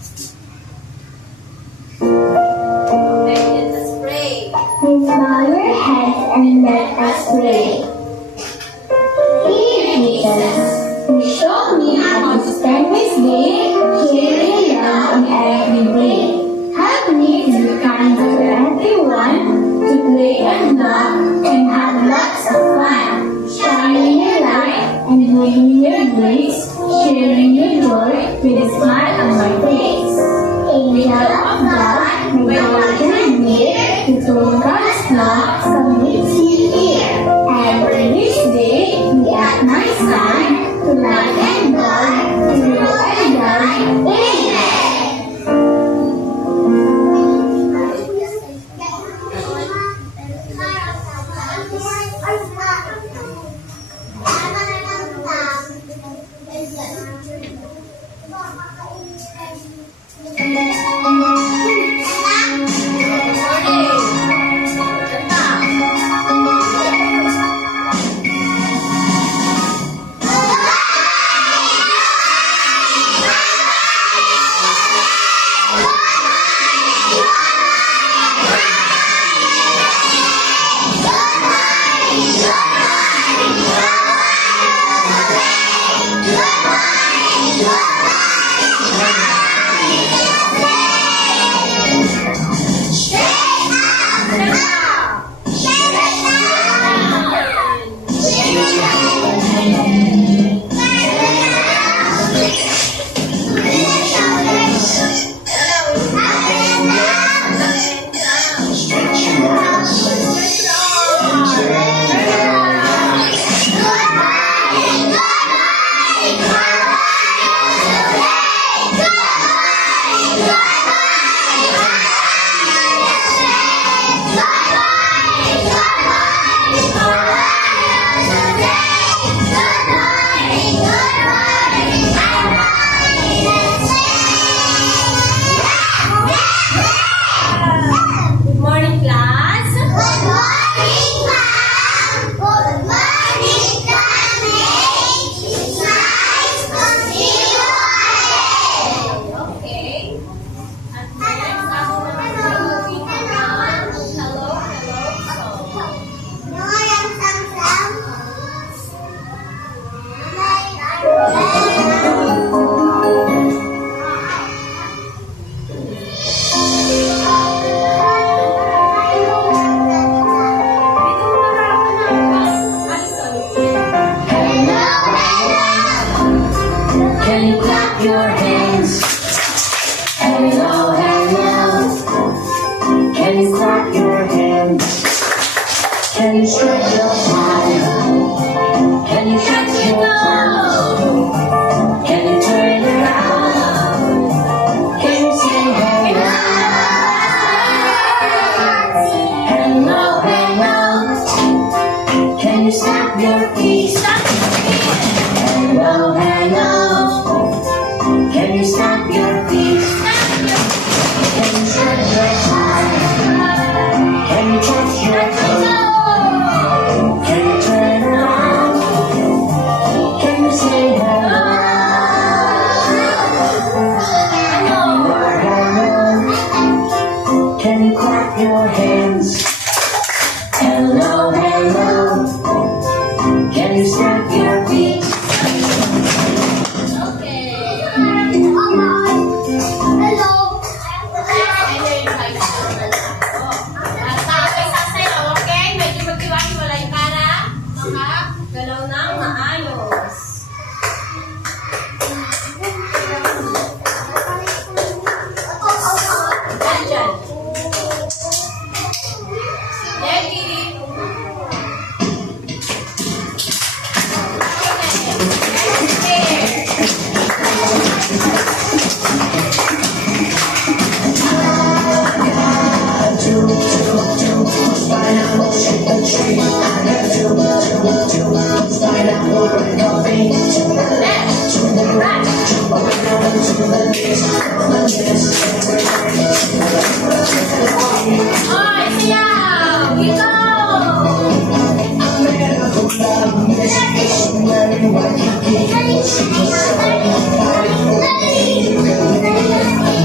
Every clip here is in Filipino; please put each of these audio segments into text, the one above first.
Okay, let us pray. Please bow your heads and let us pray. Dear Jesus, you show me how to spend this day sharing love in every way. Help me to be kind to everyone, to play and laugh and have lots of fun. Shining your light and bringing your grace, sharing your joy with a smile on my face. Angel of God, may God and near, to tune God's love, come meet you here. And for this day, we at my side, to light and God, to grow and die. Amen. Thank you.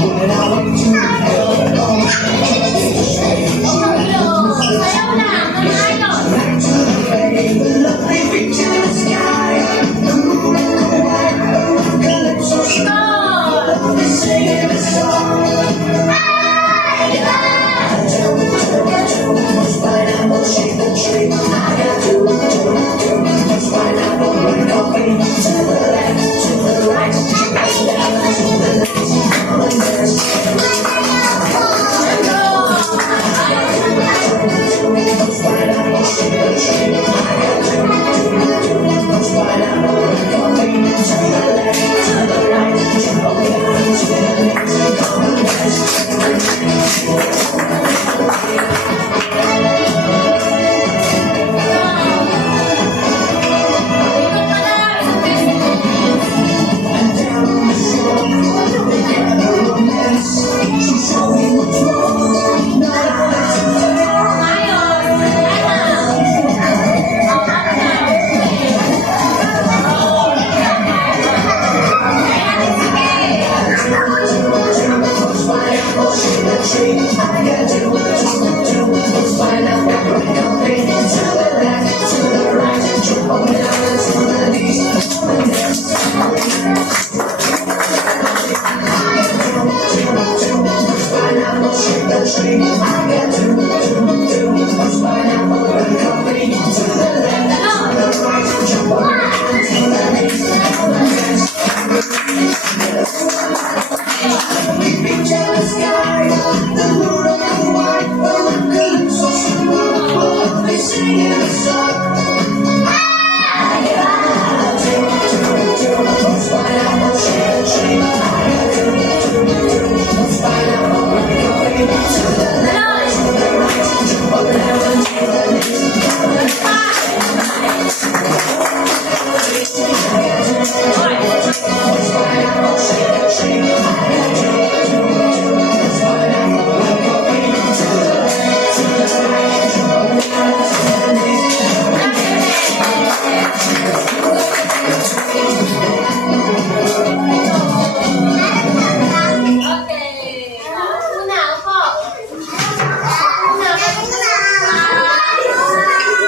Okay. Una, upo. Una,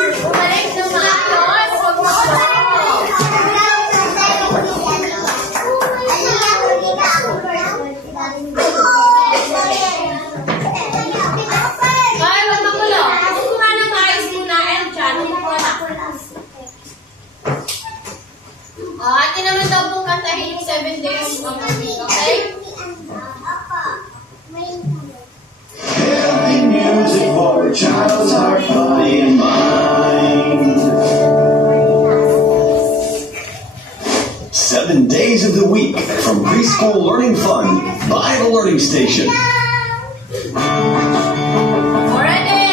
bumalik na maayos. Huwag mo Ay, huwag magulo. Kukuha ng maayos muna. And dyan, kukuha na. Atin naman daw pong kantahin yung 7 days of the week, okay? Heavenly music for a child's heart, body, and mind. 7 days of the week from Preschool Learning Fund by the Learning Station. Ready?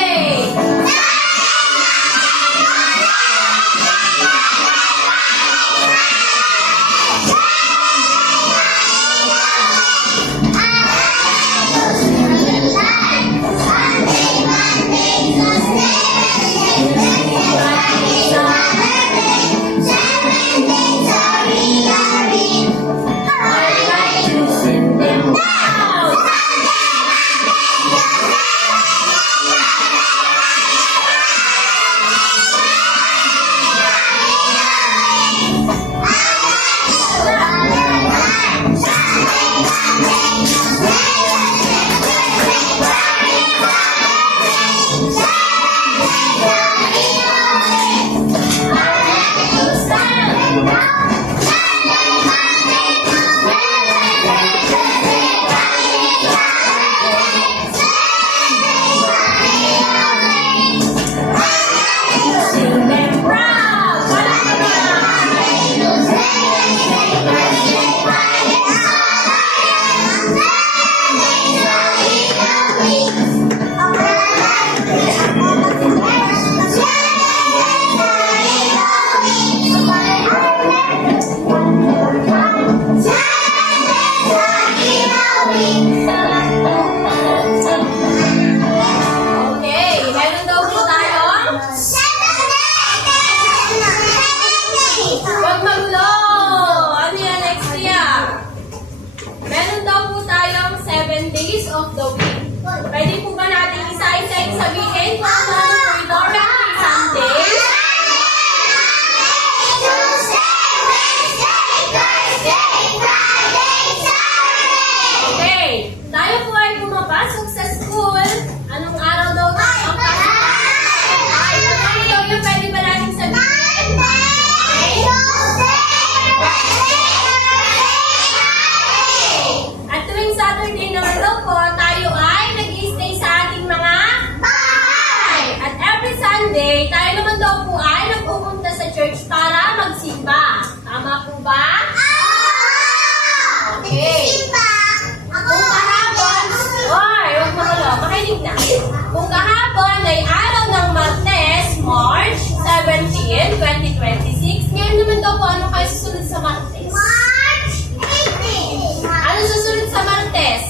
Kung kahapon ay araw ng Martes, March 17, 2026, ngayon naman daw po ano kayo susunod sa Martes? March 18. Ano susunod sa Martes?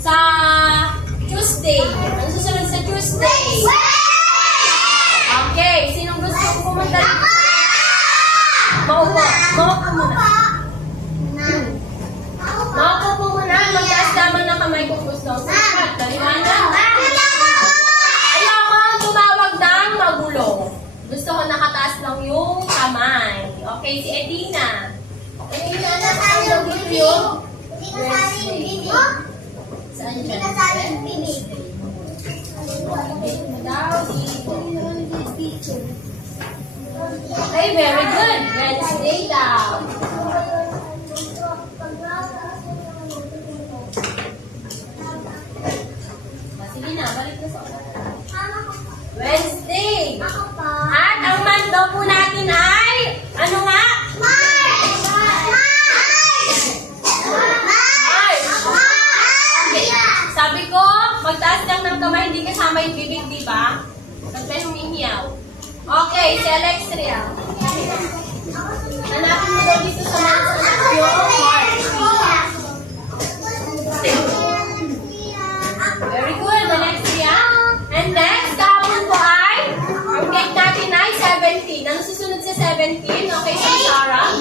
Sa Tuesday. Ano susunod sa Tuesday? Okay, sinong gusto ko pumunta dito? Maupo. Maupo muna. Maupo po muna. Magtaas naman ng kamay kung gusto. Sikat. Daliwanag. Ayoko tumawag ng magulo. Gusto ko nakataas lang yung kamay. Okay, si Edina. Edina, nasaan yung video? Hindi nasali yung video. Saan Hindi dyan? nasali yung video. Daw dito. Okay, very good. Wednesday daw. magtaas lang ng kamay, hindi kasama yung bibig, di ba? Pag may humihiyaw. Okay, si Alexria. Hanapin mo daw dito sa mga yung heart. Very good, Alexia. And next, kahapon po ay, ang cake natin ay 17. Ano susunod sa 17? Okay, so Sarah.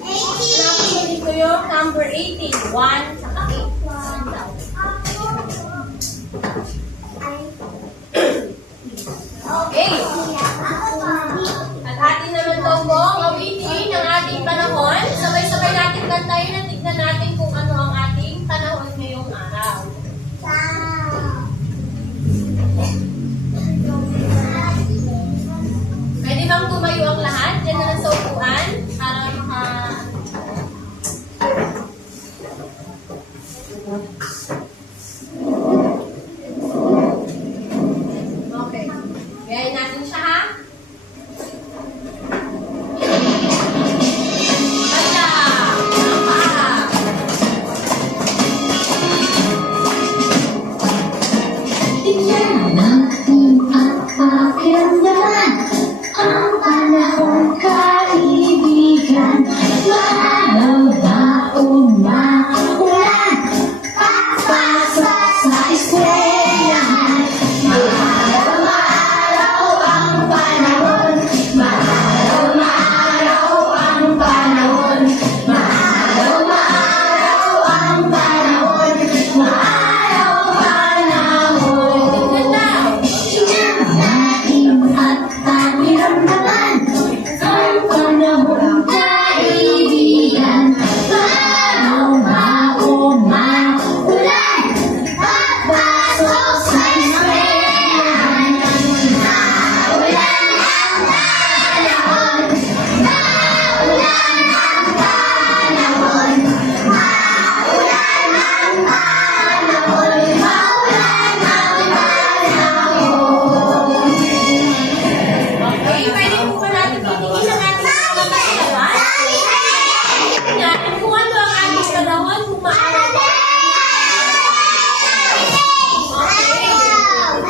Hanapin mo dito yung number 18. 1, saka 8. Saan daw? Okay. At atin naman daw pong awitin ang ating panahon. Sabay-sabay natin kantayin at tignan natin kung ano ang ating panahon ngayong araw. Pwede bang tumayo ang lahat? Diyan na lang sa upuan para Okay. Gayahin natin siya, ha? Basta! Ang paa! Tignan natin at pakiramdaman ang panahon kaibigan. Maaraw ba umuulan? Papasok sa eskwelahan. Maaraw ang panahon. Maaraw ang panahon. Maaraw ang panahon. Maaraw panahon. Tignan natin at pakiramdaman ang panahon kaibigan. Maaraw ba umuulan? Papasok sa eskwelahan. Maulan ang panahon. Maulan ang panahon. Maulan ang panahon. Maulan ang panahon. Okay, pwede po ba natin titingin ang ating mga katawan? Tingnan kung ano ang ating panahon, kung maaraw ba. Okay.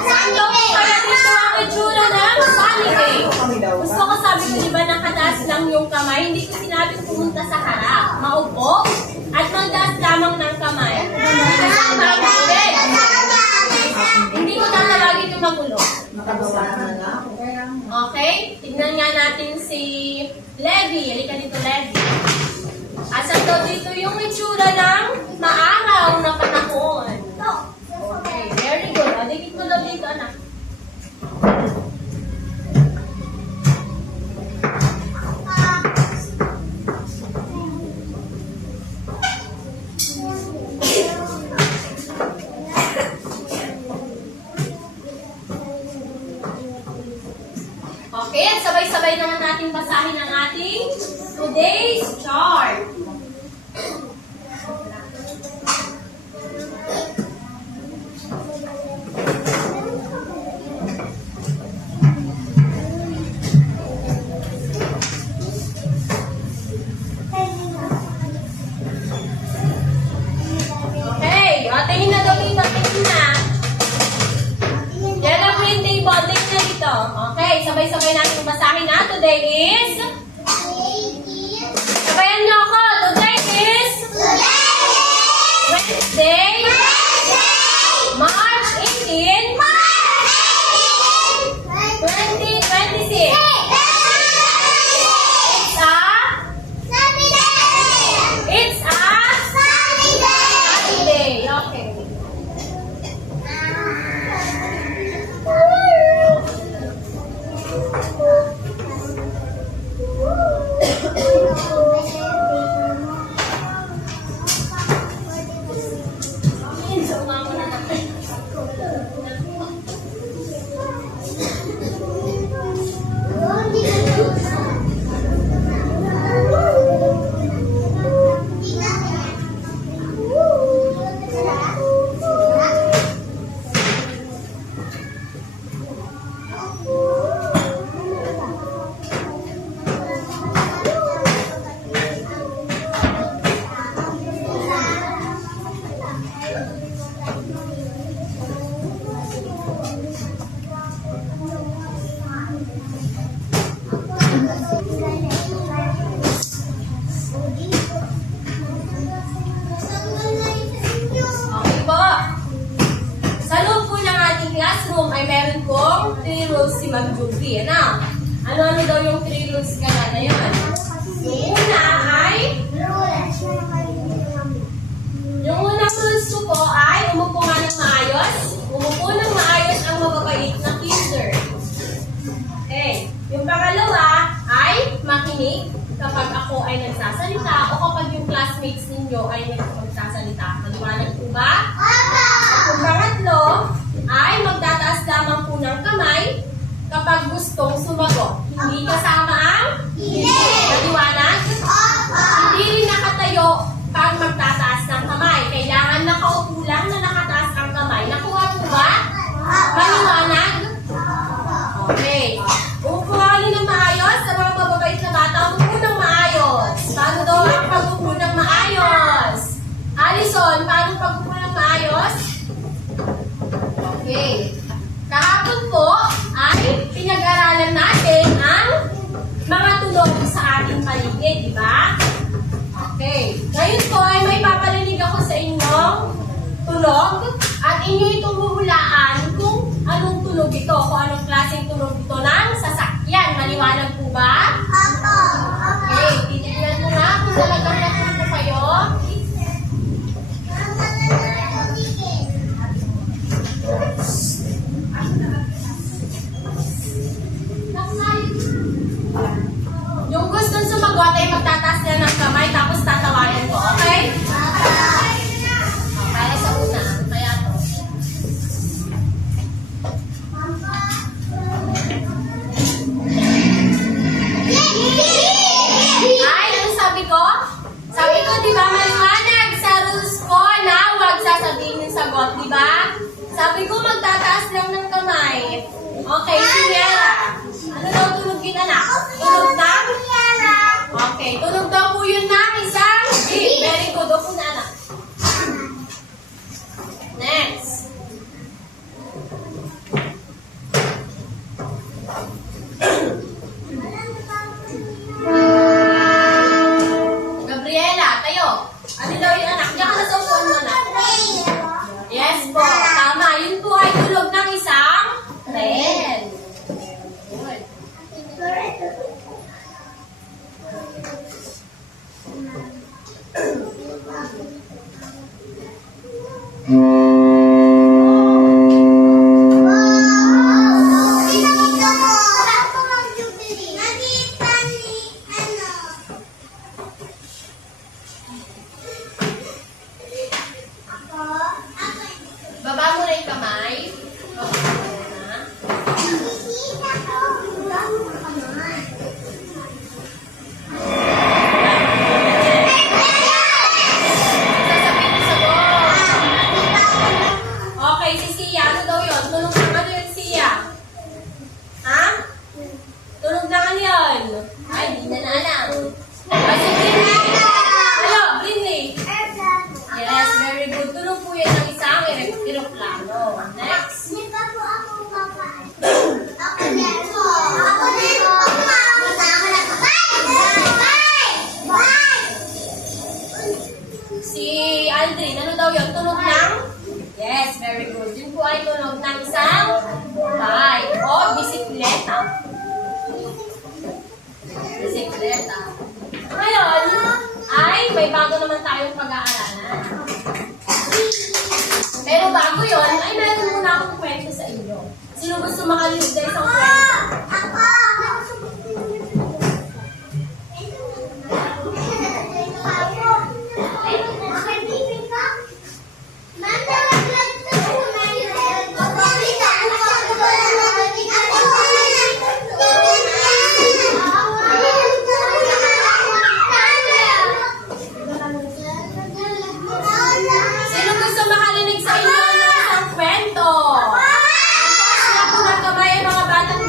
Saan daw po kaya dito ang itsura ng sunny day? Gusto ko sabi ko, di ba, nakataas lang yung kamay? Hindi ko sinabi pumunta sa harap. Maupo at magtaas lamang ng kamay. Kasama ang bibig. Hindi ko tatawagin yung magulo. Okay? Tignan nga natin si Levi. Halika dito, Levi. Asan daw dito yung itsura ng maaraw na panahon? Okay, very good. O, dikit mo daw dito, anak. Okay, at sabay-sabay naman natin basahin ang ating today's chart. Okay, o, tingin na daw dito, tingin na. Yan ang green table, tingin na dito. Okay, sabay-sabay natin basahin na. Today is... Sabayan niyo ako. Today is... Wednesday. March 18. 2026. It's a Saturday. Okay. 3 rules si Mag-Juby. Ano daw yung 3 rules kaya na yun? Yung una ay, yung unang rules ko po ay umupo nga ng maayos. Umupo ng maayos ang mababait na kinder. Okay. Yung pangalawa ay makinig kapag ako ay nagsasalita o kapag yung classmates ninyo ay nagsasalita. Maliwanag po ba? At yung pangatlo ay magtataas lamang po ng kamay kapag gustong sumagot. Hindi kasama ang hindi. Maliwanag? Hindi rin nakatayo pag magtataas ng kamay. Kailangan nakaupo lang na nakataas ang kamay. Nakuha po ba? Maliwanag? Okay. Umupo ka ng maayos sa mga mababait na bata. Umupo ng maayos. Paano daw ang pag-upo ng maayos? Alison, paano pag-upo ng maayos? Okay. Kahapon po ay pinag-aralan natin ang mga tunog sa ating paligid, di ba? Okay. Ngayon po ay may paparinig ako sa inyong tunog at inyo itong huhulaan kung anong tunog ito, kung anong klaseng tunog ito ng sasakyan. Maliwanag po ba? Okay. Titignan mo na kung talagang natuto kayo. Yung gustong sumagot ay magtataas na ng kamay tapos tatawanan ko, okay? Kaya sa una, kaya to. Ay, ano sabi ko? Sabi ko, di ba maliwanag sa rules ko na huwag sasabihin yung sagot, di ba? Sabi ko, magtataas lang ng kamay. Okay, si Yara. Ano daw tunog yun, anak? Tunog ng? Okay, tunog daw po yun ng isang G. Very good. Opo na, anak. Next. Gabriela, tayo. Ano daw yun, anak? Diyan ka na sa upuan mo, anak. Yes po. Tama. Yun po ay tunog ng isang tren. Baba mo na yung kamay. Baba mo na. Sasabihin mo sagot. Okay, si Sia, ano daw yun? Tunog ng ano yun, Sia? Ha? Tunog ng ano yun? Ay, di na alam. Ay, si Brinley. Hello, Brinley. Yes, very good. Tunog po yan ng isang eroplano. Next. Si Aldrin, ano daw yun? Tunog ng? Yes, very good. Yun po ay tunog ng isang bike o bisikleta. Bisikleta. Ngayon, ay may bago naman tayong pag-aaralan. Pero bago yun, ay meron muna akong kwento sa inyo. Sino gusto makalimutan sa isang kwento? Sino gusto makalinig sa inyo ng isang kwento? Sila po ng kamay ang mga batang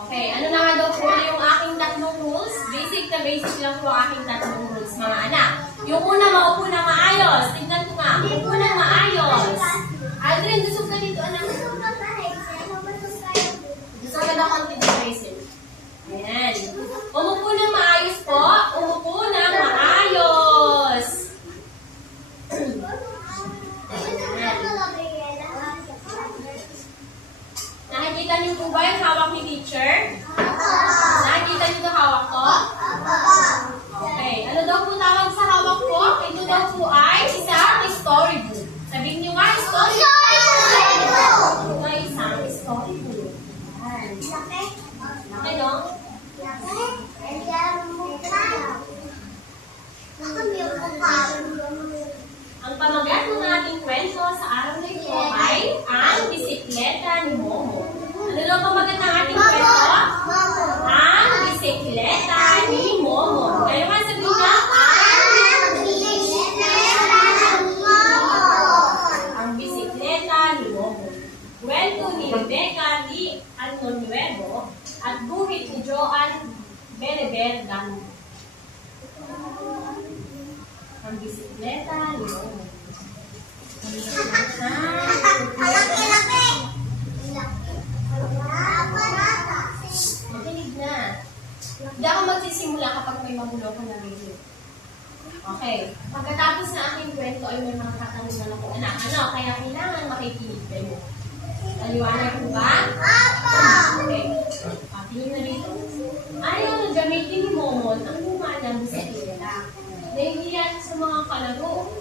Okay, ano na nga daw po yung aking tatlong rules? Basic na basic lang po ang aking tatlong rules, mga anak. Yung una, maupo na maayos. Tignan ko nga, maupo na maayos. Aldrin, gusto ka dito, anak. Gusto ka na concentration. Ayan. Umupo na maayos po. Umupo na maayos. Nakikita niyo po ba yung hawak ni teacher? Nakikita niyo ito hawak ko? Okay. Ano daw po tawag sa hawak ko? Ito daw po ay isang storybook. Sabihin niyo nga, storybook. Ito ay isang storybook. Ayan. Okay, no? Ang pamagat ng ating kwento sa araw na ito ay ang bisikleta ni Momo. Ano daw ang pamagat ng ating kwento? Ang bisikleta ni Momo. Kaya naman sabihin niya, ang bisikleta ni Momo. Kwento ni Rebecca Lee Nuevo at buhit ni Joan Bereber Dano. Ang bisikleta ni Momo. Makinig na. Hindi ako magsisimula kapag may magulo ko na video. Okay. Pagkatapos na aking kwento ay may mga katanungan ako. Anak, ano? Kaya kailangan makikinig kayo. Paliwanag ko ba? Okay. Patingin na dito. Ayaw na gamitin ni Momon ang luma ng bisikleta. Nahihiyan sa mga kalaro.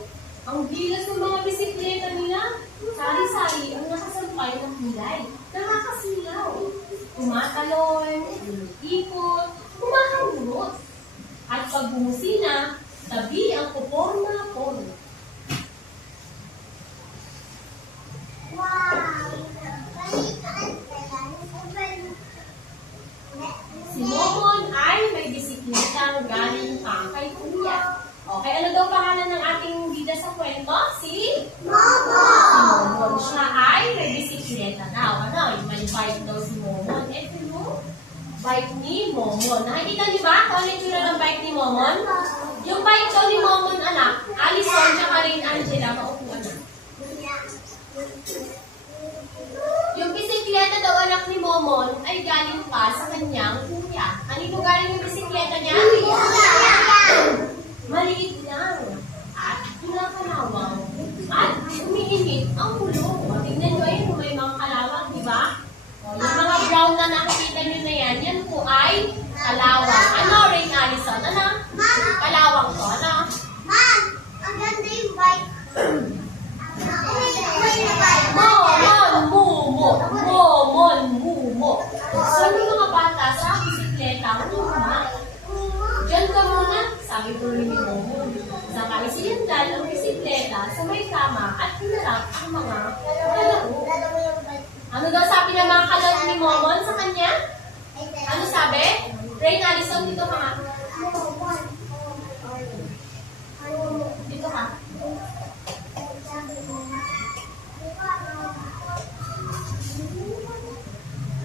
Ang bilas ng mga bisikleta nila, sari-sari ang nakasampay ng kulay. Nakakasilaw. Tumatalon, ikot, kumakamurot. At pag bumusina, tabi ang kuporma-porma. Si Momon ay may bisikleta galing pa kay Kuya. Okay, ano daw pangalan ng ating bida sa kwento? Si Momon. Siya ay may bisikleta daw. Ano? May bike daw si Momon. Ito yung bike ni Momon. Nakikita niyo ba kung ano yung tsura ng bike ni Momon? Yung bike daw ni Momon, anak, Alison, tsaka rin Angela, maupuan na. Yung bisikleta daw anak ni Momon ay galing pa sa kanyang kuya. Anong galing yung bisikleta niya? Maliit lang. At kinakalawang. At umiinit ang ulo. Tignan nyo ayun, may mga kalawang, di ba? O, yung mga brown na nakikita nyo na yan, yan po ay kalawang. Ano, Rain Allison? Ano? Kalawang to, ano? Momon, mumo. So, yung mga bata sa bisikleta, muma. Diyan ka muna, sabi ko rin ni Momon. Sakay si Yandal ang bisikleta sa may kama at pinarap ang mga kalaro. Ano daw sabi ng mga kalaro ni Momon sa kanya? Ano sabi? Rain Allison, dito ka nga. Dito ka.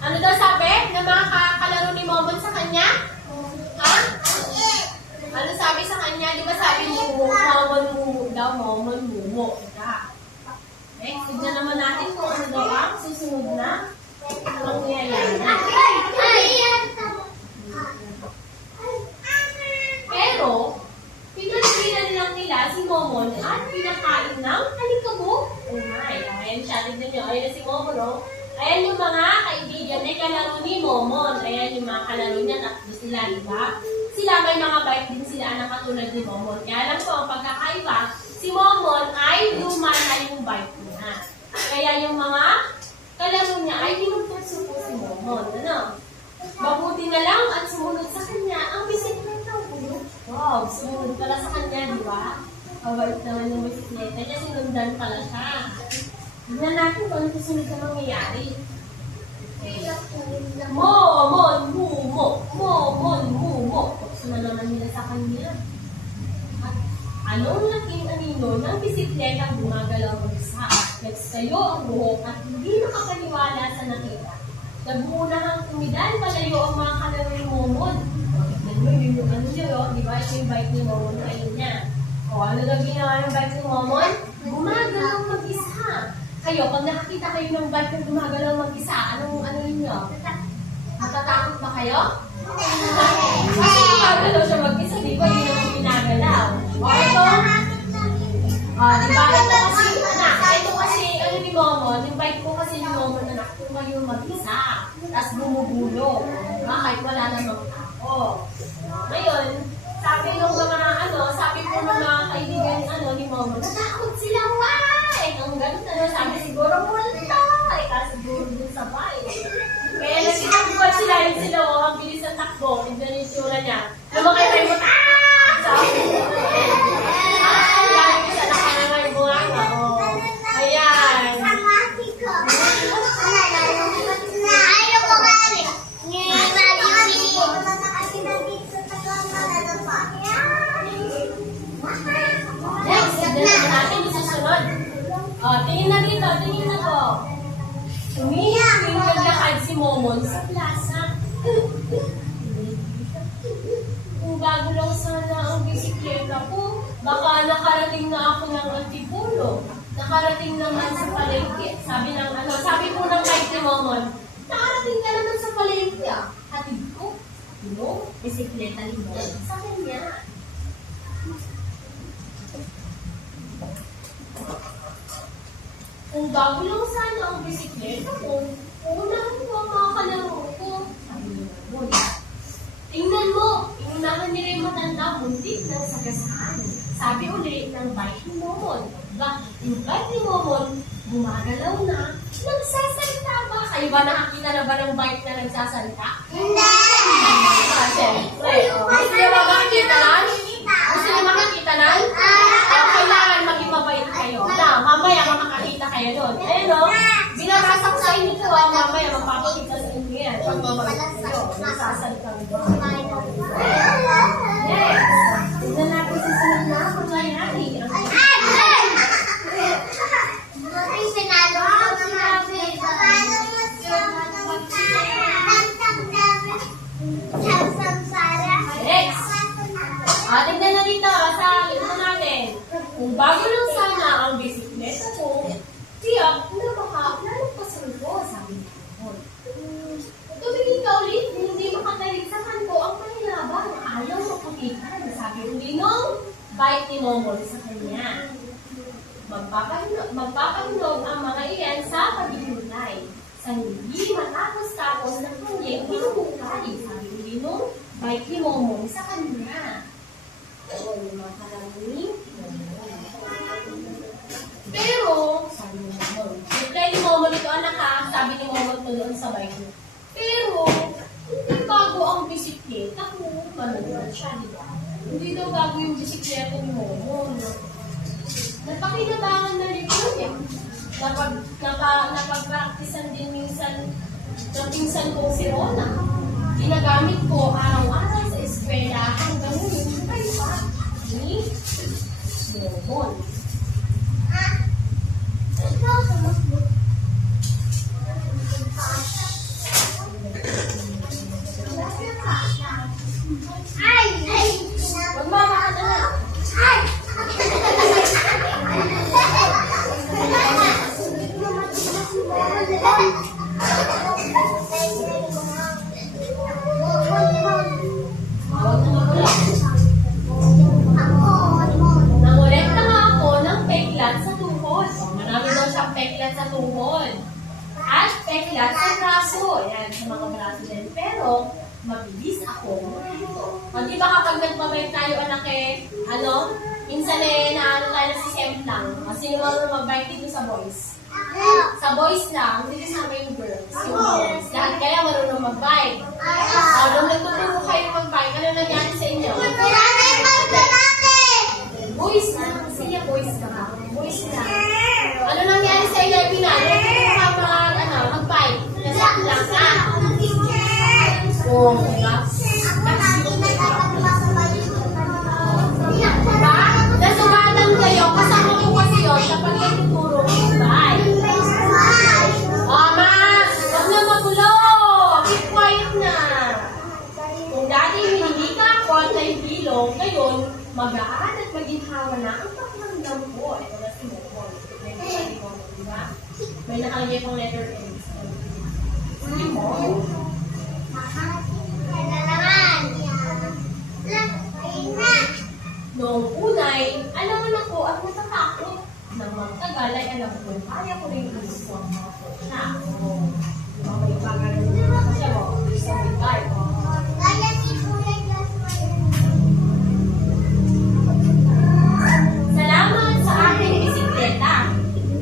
Ano daw sabi ng mga kalaro ni Momon sa kanya? Ha? Ano sabi sa kanya? Di ba sabi mo, Momon mumo daw, Momon mumo. Next, tignan naman natin kung ano daw ang susunod na mangyayari. Pero, pinagpinan lang nila si Momon at pinakain ng alikabok. Oh my, ayan siya. Tignan nyo, ayan na si Momon, no? Ayan yung mga kaibigan, may kalaro ni Momon. Ayan yung mga kalaro niya, tatlo sila, diba? Sila may mga bike din sila na katulad ni Momon. Kaya lang po, ang pagkakaiba, si Momon ay luma na yung bike niya. Kaya yung mga kalaro niya ay pinupurso po si Momon. Ano? Mabuti na lang at sumunod sa kanya ang bisikleta. Wow, sumunod pala sa kanya, diba? Kawait naman yung bisikleta niya, sinundan pala siya. Tignan natin kung ano susunod na mangyayari. Okay. Momon, mumo. Momon, mumo. Susunod naman nila sa kanya. At anong naging anino ng bisikleta gumagalaw mag-isa? Nagsayo ang buhok at hindi nakapaniwala sa nakita. Nagmunahang tumidan palayo nag-crash yung bike ni Momon kanina. O, ano daw ginawa ng bike ni Momon? Gumagalaw mag-isa. Kayo, pag nakakita kayo ng bike na gumagalaw mag-isa, ano ninyo? Natatakot ba kayo? Kasi gumagalaw siya mag-isa, di ba? Hindi naman ginagalaw. O, ito, di ba? Ito kasi, ano ni Momon, yung bike ko kasi ni Momon, anak, tumayo mag-isa. Tapos bumubulo. Kahit wala namang tao. Ngayon, sabi ng mga sabi po ng mga kaibigan ni Momon, natakot sila, why? Ang ganun, sabi siguro, multa. Kasi siguro dun sa bike. Kaya nagsitakbuhan sila, yun sila, ang bilis ng takbo. Tignan yung tsura niya. Lumakay tayo mo, sabi ko, lagi sa nakanangay buwan. Ayan. Next, tignan natin yung susunod. Tingin na dito, tingin na po. Umiyak yung naglakad si Momon sa plaza. Kung bago lang sana ang bisikleta ko, baka nakarating na ako ng Antipulo. Nakarating naman sa palengke. Sabi po ng bike ni Momon, nakarating ka naman sa palengke. Hatid ko, bisikleta ni Momon sa kanya. Kung bago lang sana ang bisikleta ko, unahan ko ang mga kalaro ko. Sabi ni Momon. Tingnan mo, inunahan nila yung matanda, muntik ng sagasaan. Sabi ulit ng bike ni Momon. Yung bike ni Momon, gumagalaw na, nagsasalita ba? Kayo ba nakakita na ba ng bike na nagsasalita? Hindi! Siyempre. Gusto niyo ba makikita na? Gusto niyo makikita na? Kailangan maging mabait kayo. Mamaya makakakita kayo doon. Binabasa ko sa inyo ito, mamaya mapapakita sa inyo yan. Pag mabait kayo, nagsasalita ba? Next! Tignan natin sa sunod na pangyayari. Next! Tignan na dito sa ito natin. Kung bago lang sana ang bisikleta ko, tiyak na lalagpasan ko, sabi ni Momon. Tumingin ka ulit, hindi makatalig sa kanto ang mahilabang. Ayaw makakita, sabi uli nung bike ni Momon sa kanya. Magpapahinog ang mga iyan sa paghihintay. Sa hindi matapos-tapos na kanyang hinumukay, sabi uli nung bike ni Momon sa kanya. O, yung mga karami. Pero, sabi ni Momon, reply ni Momon ito, anak ha, sabi ni Momon ito doon sa bike niya. Pero, hindi bago ang bisikleta ko, manonood siya, di ba? Hindi daw bago yung bisikleta ni Momon. Napakinabangan na rin niya. Napag-practicean din minsan ng pinsan ko si Rona. Ginagamit ko araw-araw sa eskwela hanggang ngayon kayo pa ni Momon. Magmamahal na. Nangolekta nga ako ng peklat sa tuhod. Marami daw siyang peklat sa tuhod. At peklat sa braso. Yan, sa mga braso din. Pero, mabilis ako. O, di ba kapag nagpabike tayo, anak minsan naano tayo na si Sem lang. Sino marunong magbike dito sa boys? Sa boys lang, hindi kasama yung girls. Yung girls. Lahat kaya marunong magbike. Nung nagtuturo kayo magbike, ano nangyari sa inyo? Boys lang. Sige, boys ka ba? Boys lang. Ano nangyari sa inyo, Pina? Nung magbike. Nasaan lang ka? Oo, diba? Diba? Nasumatan kayo, kasama ko kasi yun sa pagkakituro ng bike. Mas! Huwag na magulo! Keep quiet na! Kung dati hindi ka, konta yung kilo. tayo, ngayon, magaan at maginhawa na ang pakiramdam ko. Ito na si Momon. Diba? May nakalagay pang letter M. Si Momon. Noong unay, alaman ako at natatakot. Nang magtagal ay alam ko, kaya ko rin gusto na. May pagkaroon na siya mo. Gusto mo tayo. Salamat sa aking bisikleta.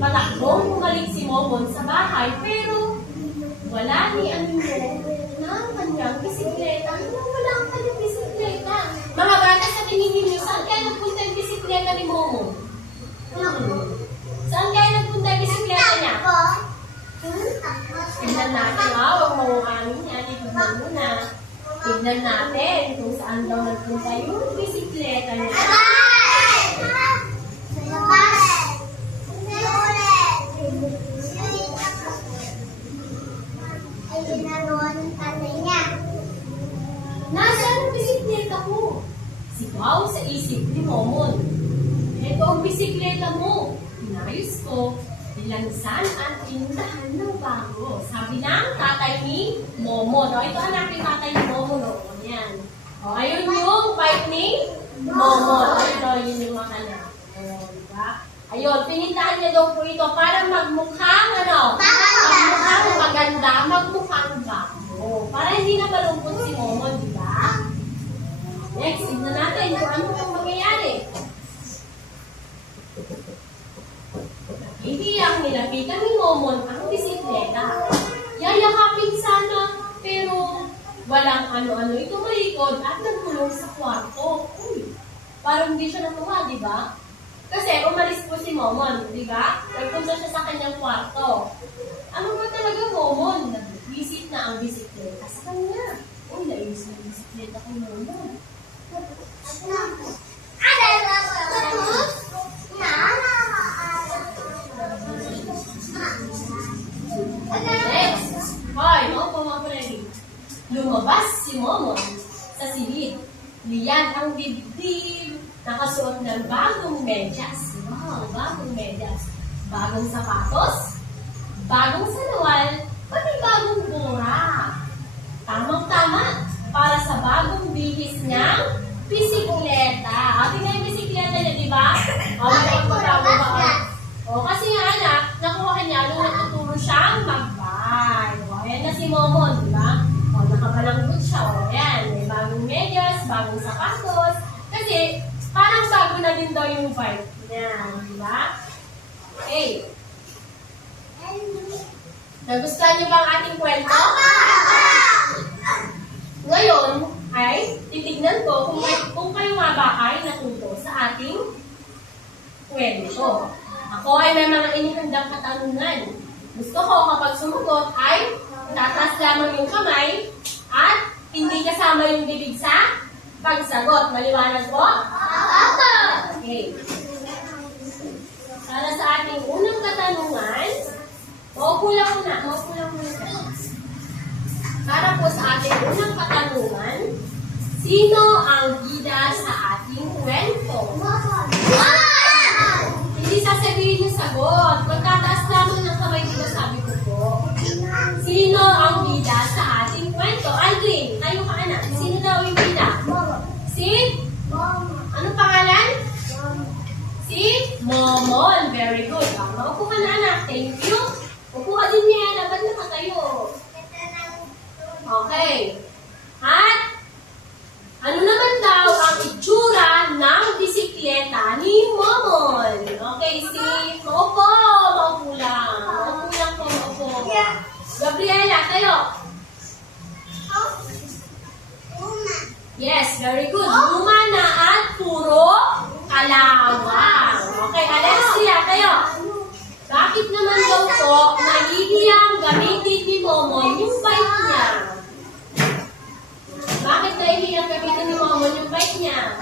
Patakbong bumalik si Momon sa bahay, pero wala ni Anino ng kanyang bisikleta. Wala ang kanyang bisikleta. Mga bata, sa tingin ninyo, saan kaya nagpunta yung bisikleta ni Momon? Saan kaya nagpunta yung bisikleta niya? Tignan natin, huwag mawakanin niya. Tignan muna. Tignan natin kung saan daw nagpunta yung bisikleta niya. Nasaan ang bisikleta ko? Sigaw sa isip ni Momon. Ito ang bisikleta mo. Inayos ko, nilansan at tindahan ng bago. Sabi ng tatay ni Momon. Ito ang aking tatay ni Momon. Ayan. Ayun yung bike ni Momon. Yun yung makana. Diba? Ayun, pinintahan niya daw po ito para magmukhang magmukhang maganda, magmukhang bago. Para hindi na malungkot si Momon, di ba? Next, tignan natin kung ano ang mangyayari. Hindi ang nilapitan ni Momon ang bisikleta. Yayakapin sana, pero walang ano-ano ito malikod at nagkulong sa kwarto. Parang hindi siya natuwa, di ba? Kasi umalis po si Momon, di ba? Nagpunta siya sa kanyang kwarto. Ano ba talaga, Momon? Nag-visit na ang bisikleta sa kanya. Nainis na ang bisikleta kay Momon. Next. Hoy, maupo mo ready. Lumabas si Momon sa silid. Liyan ang dibdib. Nakasuot ng bagong medyas. Wow, bagong medyas. Bagong sapatos. Bagong salawal. Pati bagong bunga. Tamang-tama para sa bagong bihis niyang bisikleta. Tingnan yung bisikleta niya, di ba? Magbago ba? Kasi nga anak, nakuha niya nung natuturo siyang mag-bike. Ayan na si Momon, di ba? Nakabalanggot siya. Ayan, may bagong medyas, bagong sapatos. Kasi, parang bago na din daw yung bike. Ayan, di ba? Okay. Nagustuhan niyo ba ang ating kwento? Ngayon, ay titignan ko kung kayo nga ba ay natuto sa ating kwento. Ako ay may mga inihandang katanungan. Gusto ko kapag sumagot ay tataas lamang yung kamay at hindi kasama yung bibig sa pagsagot. Maliwanag po? Okay. Para sa ating unang katanungan, maupo lang muna. Para po sa ating unang katanungan, sino ang bida sa ating kwento? Hindi sasabihin yung sagot. Magtataas lamang ng kamay dito, sabi ko po. Sino ang bida sa ating kwento? Aldrin, tayo ka anak. Sino daw yung bida? Si? Anong pangalan? Si Momon. Very good. Maupo ka na anak. Thank you. Upo ka din niya. Dapat nakatayo. Okay. At ano naman daw ang itsura ng bisikleta ni Momon? Okay, si Maupo lang po. Gabriela, tayo. Yes, very good. Luma na at puro kalawang. Okay, Alexia, tayo. Bakit naman daw po nahihiyang gamitin ni Momon yung bike niya? Bakit nahihiyang gamitin ni Momon yung bike niya?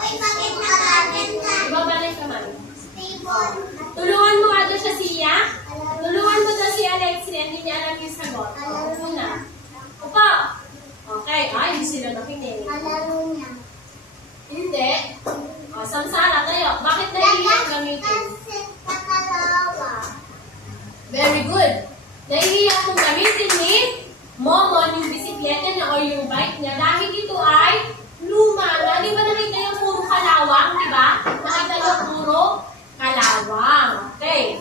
Ibabalik naman. Tulungan mo nga doon siya siya. Tulungan mo doon si Alexia. Hindi niya alam yung sagot. Una. Upo. Okay. Ay, hindi sila nakinig. Hindi. O, Samsara, tayo. Bakit nahihiyang gamitin? Very good. Nahihiya akong gamitin ni Momon yung bisikleta niya o yung bike niya dahil ito ay luma na. Di ba nakita yung puro kalawang, di ba? Nakita yung puro kalawang. Okay.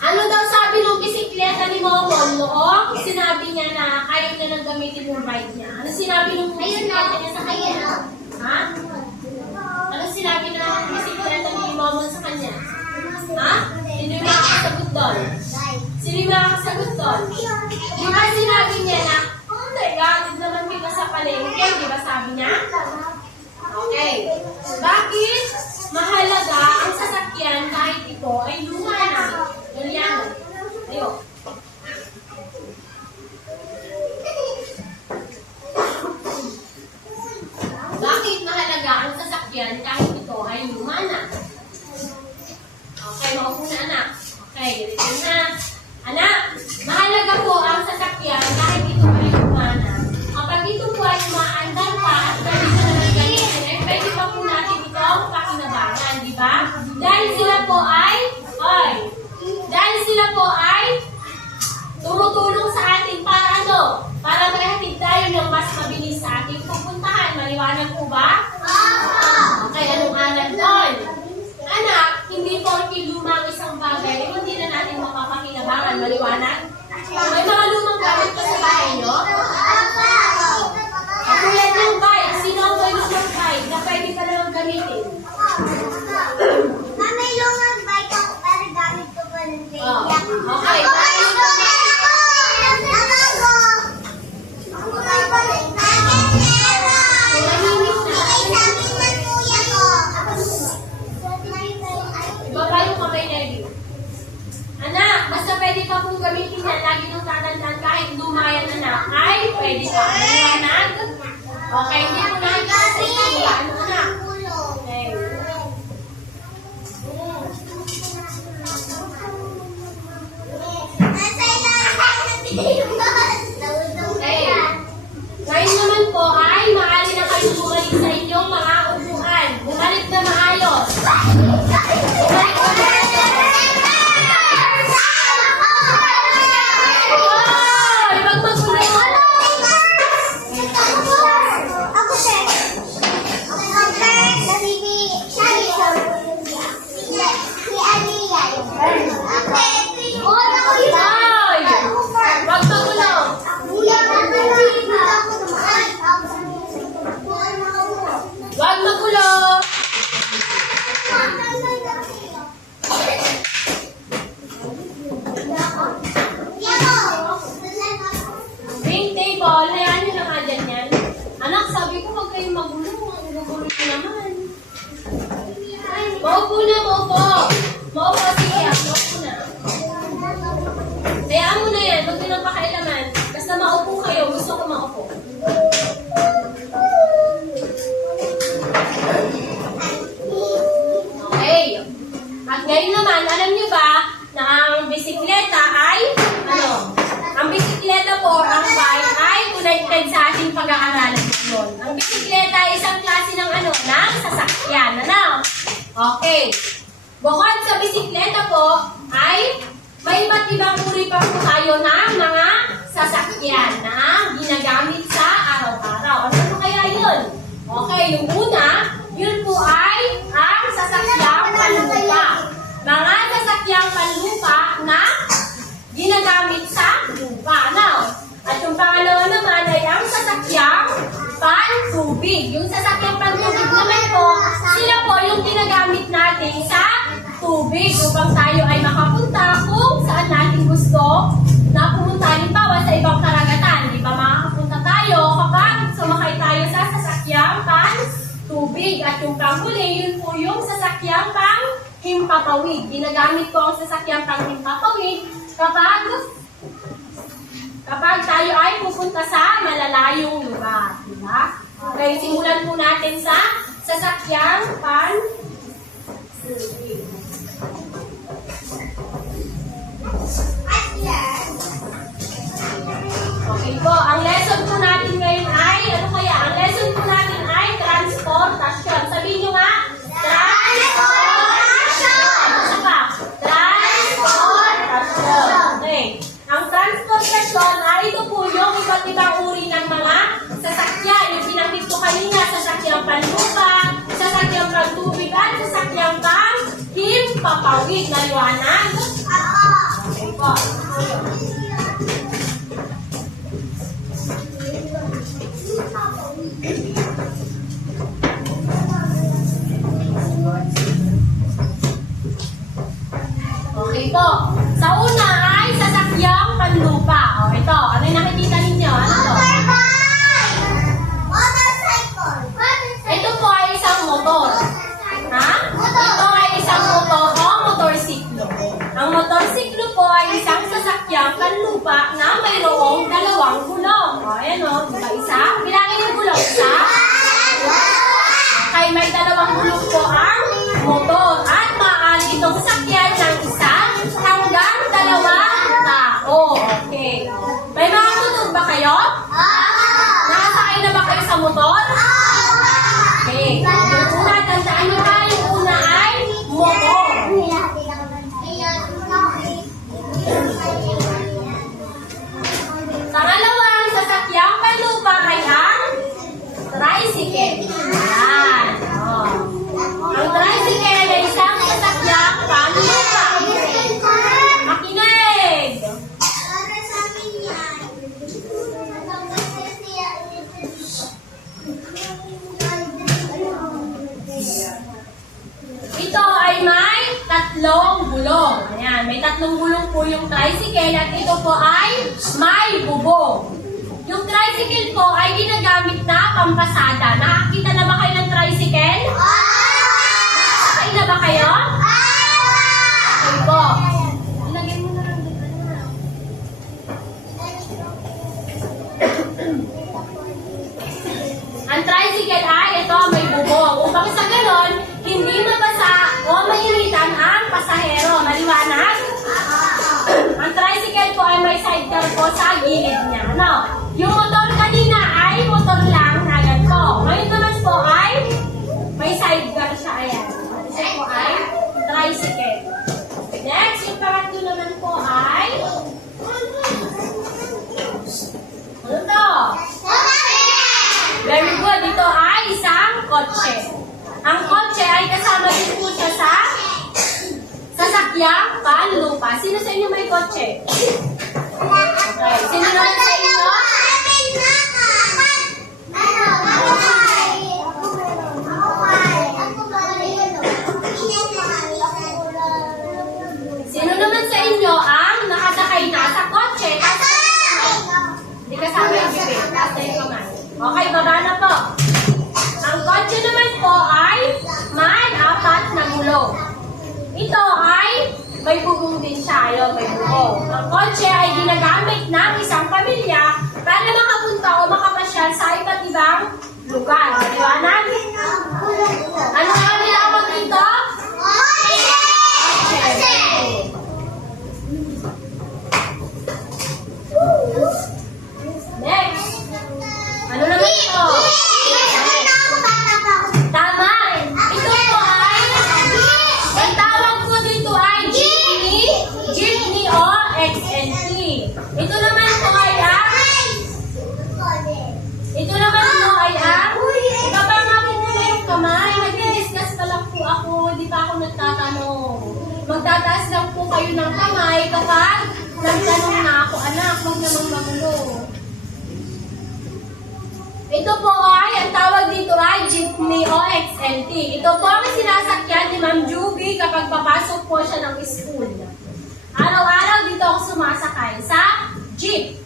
Ano daw sabi ng bisikleta ni Momon noong sinabi niya na ayaw niya nang gamitin yung bike niya? Ano sinabi ng bisikleta niya sa kanya? Ha? Ano sinabi ng bisikleta ni Momon sa kanya? Ha? Sino yung makakasagot doon? Sino yung makakasagot doon? Yung nga sinabi niya na, oh my God, naman kita sa palengke, di ba sabi niya? Okay. Bakit mahalaga ang sasakyan kahit ito ay luma na? Juliano. Ayo. Bakit mahalaga ang sasakyan kahit ito ay luma na? Okay, maupo na anak. Okay, ganito na. Anak, mahalaga po ang sasakyan kahit ito ay luma na. Kapag ito po ay umaandar pa at pwede ko naman gamitin, ay pwede pa po natin itong pakinabangan, di ba? Dahil sila po ay tumutulong sa atin para ano? Para maghatid tayo ng mas mabilis sa ating pupuntahan. Maliwanag po ba? Okay, anong anak doon? Anak, hindi po luma ang isang bagay, hindi na natin mapapakinabangan. Maliwanag? May mga lumang gamit pa sa bahay nyo? Katulad ng bike. Sino ang may lumang bike na pwede ka naman gamitin? May lumang bike ako para gamit ko pa ng Okay. Ibaba yung kamay na yun. Anak, basta pwede ka pong gamitin yan. Lagi nung tatandaan kahit lumayan anak. Ay, pwede ka. Maliwanag? Okay, hindi mo nakikita sa itsura. Ano anak? Okay. Okay. Ngayon naman po ay maaari na kayo bumalik sa inyong mga upuan. Bumalik na maayos. Bumalik na maayos. Hoy! Magmagulo. Ako, sir. Hoy! Magmagulo. Huwag magulo. Pink table, hayaan nyo na nga dyan yan. Anak, sabi ko huwag kayong magulo. Magulo nyo naman. Maupo na, maupo. Maupo, sige. Maupo na. Hayaan mo na yan. Huwag nyo nang pakailaman. Basta maupo kayo. Gusto ko maupo. Okay. At ngayon naman, alam nyo ba na ang bisikleta ay, ano? Ang bisikleta po, ang bike ay connected sa ating pag-aaralan ngayon. Ang bisikleta ay isang klase ng ano? Ng sasakyan. Ano? Okay. Bukod sa bisikleta po, ay may iba't ibang uri pa po tayo ng mga sasakyan na ginagamit sa araw-araw. Ano kaya yun? Okay, yung una, yun po ay ang sasakyang panlupa. Mga sasakyang panlupa na ginagamit sa lupa. Now, at yung pangalawa naman ay ang sasakyang pantubig. Yung sasakyang pantubig naman po, sila po yung ginagamit natin sa tubig upang tayo ay makapunta kung saan natin gusto na pumunta. Halimbawa sa ibang karagatan, di ba makakapunta tayo kapag sumakay tayo sa sasakyang pantubig. At yung panghuli, yun po yung sasakyang panghimpapawid. Ginagamit ko ang sasakyang panghimpapawid kapag tayo ay pupunta sa malalayong lugar. Diba? Okay, simulan po natin sa sasakyang pantubig. Okay po, ang lesson po natin ngayon ay, ano kaya? Ang lesson po natin ay transport. papawid. Naliwanag? Okay po. Okay po. Sa una ay sasakyang panlupa. O, ito. Ano yung nakikita ninyo? Ano to? Ito po ay isang motor. Ha? Ito ay isang motor o motorsiklo. Ang motorsiklo po ay isang sasakyang panlupa na mayroong dalawang gulong. O, ayan o. Diba isa? Bilangin yung gulong. Isa? Okay, may dalawang gulong po ang motor. At maaari itong sakyan ng isa hanggang dalawang tao. Okay. May mga motor ba kayo? Nakasakay na ba kayo sa motor? Okay. Yung una, tandaan nyo ba, yung una ay motor. Pangalawang sasakyang panlupa ay ang tricycle. Yan. Oh. Ang tricycle ay isang sasakyang panlupa. Makinig! Ito ay may tatlong gulong. Ayan, may tatlong gulong po yung tricycle at ito po ay may bubong. Yung tricycle po ay ginagamit na pampasada. Nakakita na ba kayo ng tricycle? Nakakita na ba kayo? Okay po. Ilagay mo na lang dito na. Ang tricycle ay ito, may bubong. Upang sa ganon, hindi mabasa o mainitan ang pasahero. Maliwanag? Ang tricycle po ay may sidecar po sa gilid niya. Ano? Yung motor kanina ay motor lang na ganito. Ngayon naman po ay may sidecar siya. Ayan. Ito po ay tricycle. Next, yung pangatlo naman po ay ano to? Very good. Ito ay isang kotse. Ang kotse ay kasama din po siya sa sasakyang panlupa. Sino sa inyo may kotse? Okay. Sino naman sa inyo? Sino naman sa inyo ang nakasakay na sa kotse? Hindi kasama yung bibig. Taas na yung kamay. Okay, baba na po. Ang kotse naman po ay may 4 na gulong. Ito ay may bubong din siya. Ayaw, may bubong. Ang kotse ay ginagamit ng isang pamilya para makapunta o makapasyal sa iba't ibang lugar. Maliwanag? Ano ang nilawag dito? Kotse. Next. Ano naman ito? Tama. Ito po ay, ang tawag po dito ay jeepney o XNT. Ito naman po ay ibaba nga po muna yung kamay. Nag-discuss pa lang po ako, hindi pa ako nagtatanong. Magtataas lang po kayo ng kamay kapag nagtanong na ako, anak, huwag namang magulo. Ito po ay, ang tawag dito ay jeepney o XNT. Ito po ang sinasakyan ni Ma'am Juby kapag papasok po siya ng school. Araw-araw dito ako sumasakay sa jeep.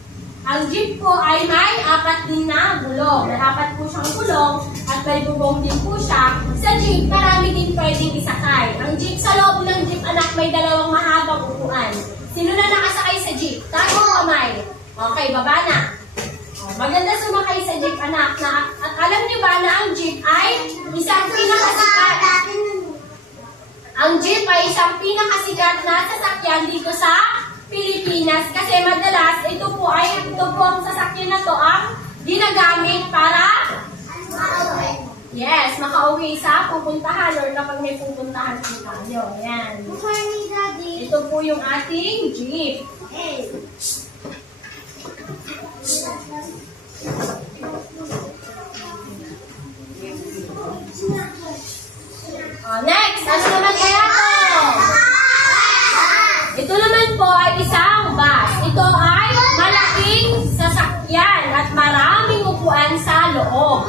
Ang jeep po ay may 4 din na gulong. May 4 po siyang gulong at may bubong din po siya. Sa jeep, marami din pwedeng isakay. Ang jeep, sa loob ng jeep, anak, may 2 mahabang upuan. Sino na nakasakay sa jeep? Tago kamay. Okay, baba na. Maganda sumakay sa jeep, anak. At alam niyo ba na ang jeep ay isang pinakasikat? Ang jeep ay isang pinakasikat na sasakyan dito sa Pilipinas. Kasi madalas, ito po ang sasakyan na to ang ginagamit para makauwi sa pupuntahan or kapag may pupuntahan po tayo. Ayan. Ito po yung ating jeep. Next, ano naman kaya to? loob.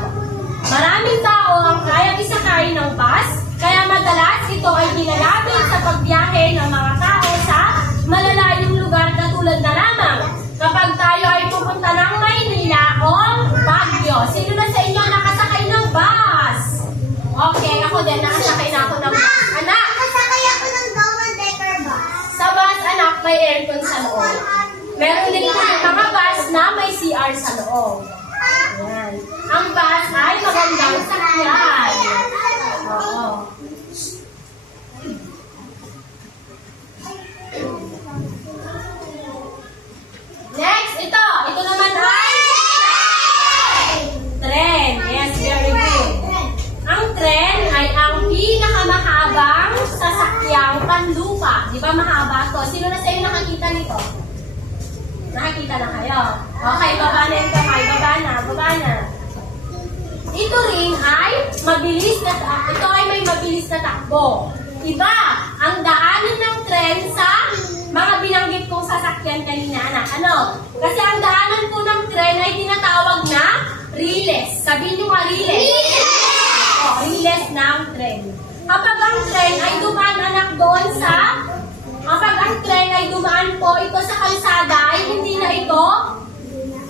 Maraming tao ang kayang isakay ng bus, kaya madalas ito ay ginagamit sa pagbiyahe ng mga tao sa malalayong lugar na tulad na lamang kapag tayo ay pupunta ng Maynila o Baguio. Sino na sa inyo nakasakay ng bus? Okay, ako din nakasakay na ako ng bus. Anak, Nakasakay ako ng double-decker bus. sa bus anak may aircon sa loob. Meron din po yung mga bus na may CR sa loob. Ayan. Ang bus ay magandang sakyan. Oo. Next, ito. Ito naman ay tren. Yes, very good. Ang tren ay ang pinakamahabang sasakyang panlupa. Di ba mahaba to? Sino na sa inyo nakakita nito? Nakakita na kayo? Okay, baba na ito. Baba na. Ito rin ay mabilis na ito ay may mabilis na takbo. Iba ang daanan ng tren sa mga binanggit kong sasakyan kanina, anak. Ano? Kasi ang daanan po ng tren ay tinatawag na riles. Sabihin nyo nga riles. Riles ng tren. Kapag ang tren ay dumaan, anak, doon sa kapag ang tren ay dumaan po ito sa kalsada ay hindi na ito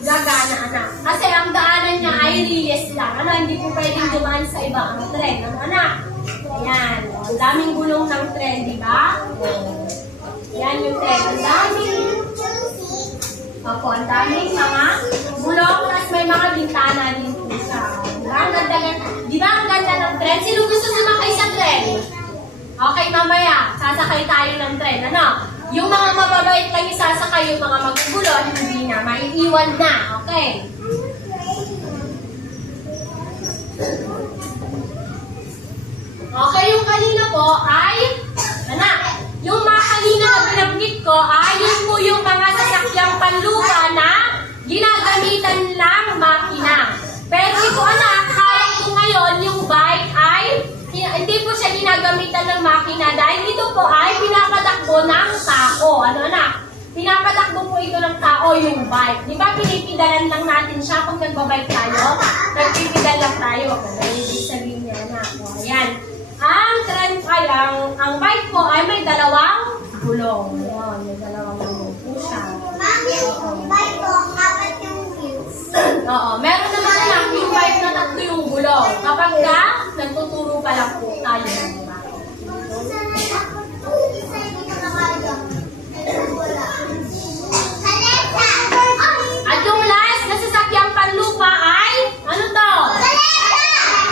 gagana, anak. Kasi ang daanan niya ay riles lang. Ano, hindi po pwedeng dumaan sa iba ang tren. Ano, anak? Ayan. Ang daming gulong ng tren, di ba? Yan yung tren. Ang daming opo, ang daming mga gulong, tapos may mga bintana din po siya. Di ba ang ganda ng tren? Sino gusto sumakay sa tren? Okay, mamaya, sasakay tayo ng tren. Ano? Yung mga mababait lang isasakay, yung mga magugulo, hindi na, maiiwan na. Okay? Okay, yung kanina po ay, anak, yung mga kanina na binanggit ko ay yun po yung mga sasakyang panlupa na ginagamitan lang makina. Pero ito, anak, kahit po ngayon yung bike ay hindi po siya ginagamitan ng makina dahil ito po ay pinapatakbo ng tao. Ano na? Pinapatakbo po ito ng tao yung bike. Di ba pinipidalan lang natin siya kung nagbabike tayo? Nagpipidal lang tayo. Ano yung sabihin niya na? O, ayan. Ang tren ay, ang bike po ay may dalawang gulong. Ayan, may dalawang gulong po siya. Mami, yung bike ko, apat yung wheels. Oo, meron naman lang yung bike na tatlo yung gulong. Kapag ka, nagtuturo pa lang po tayo ng bike. At yung last na sasakyang panlupa ay, ano to?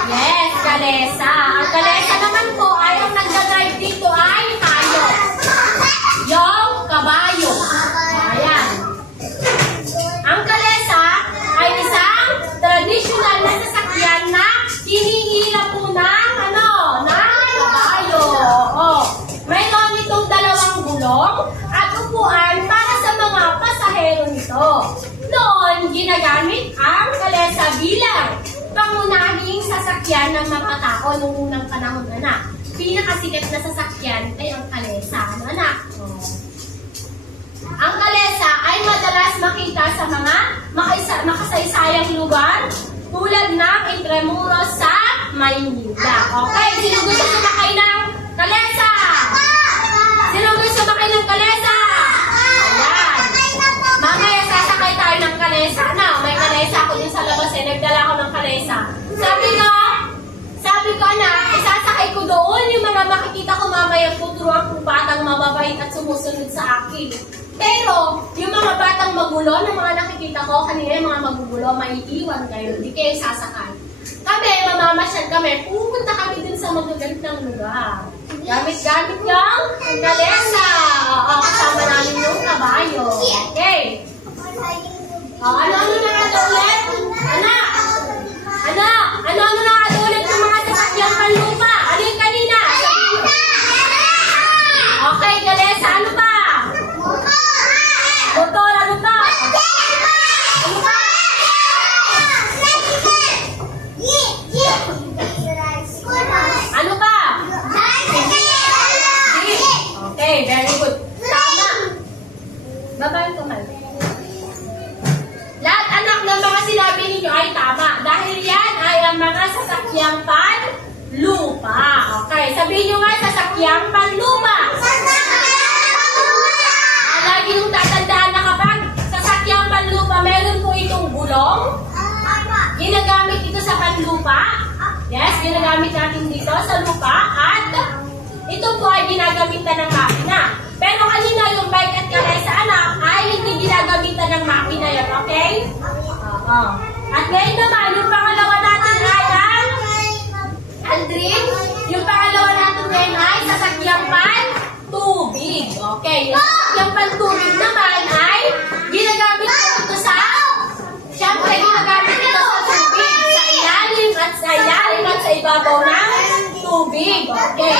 Yes, kalesa. Ang kalesa naman po ay ang nagdadrive dito ay tayo. Yung kabayo. Ayan. Ang kalesa ay isang traditional na sasakyan na hinihila po ng kabayo. Oh. Mayroon itong dalawang gulong at upuan para sa mga pasahero nito. Noon, ginagamit ang kalesa bilang pangunahing sasakyan ng mga tao noong unang panahon, anak. Pinakasikat na sasakyan ay ang kalesa, anak. Oh. Ang kalesa ay madalas makita sa mga makasaysayang lugar tulad ng Intramuros sa Maynila. Okay, sino gusto sumakay ng kalesa? Sino gusto sumakay ng kalesa? Ayan. Mamaya sasakay tayo ng kalesa. May kalesa ako dun sa labas nagdala ako ng kalesa. Sabi ko na, isasakay ko doon yung mga makikita ko mamaya tuturuan kong batang mababait at sumusunod sa akin. Pero, yung mga batang magulo na mga nakikita ko, kanina yung mga magugulo, maiiwan kayo, hindi kayo sasakay. Kami, mamamasyal kami, pupunta kami dun sa magagandang lugar. Gamit-gamit yung kalesa. Kasama namin yung kabayo. Okay. Ano na nga ulit? Anak! Ano na nga ulit yung mga sasakyang panlupa? Ano yung kanina? Okay, kalesa, ano pa? Motor, ano pa? Ano pa? Ano pa? Okay, very good. Tama. Babae ko man. Lahat anak ng mga sinabi ninyo ay tama. Okay, sabihin nyo nga, sasakyang panlupa. Lagi nung tatandaan na kapag sasakyang panlupa, meron po itong gulong. Ginagamit ito sa panlupa. Yes, ginagamit natin dito sa lupa. At ito po ay ginagamitan ng makina. Pero kanina yung bike at karesa anak ay hindi ginagamitan ng makina yan, okay? Oo. At ngayon naman, yung pangalawa natin ay ang Aldrin. Yung pangalawa natin ngayon ay sasakyang pan-tubig. Okay, yung sasakyang pan-tubig naman ay ginagamit po ito sa, syempre ginagamit ito sa tubig, sa ilalim at sa ibabaw ng tubig. Okay.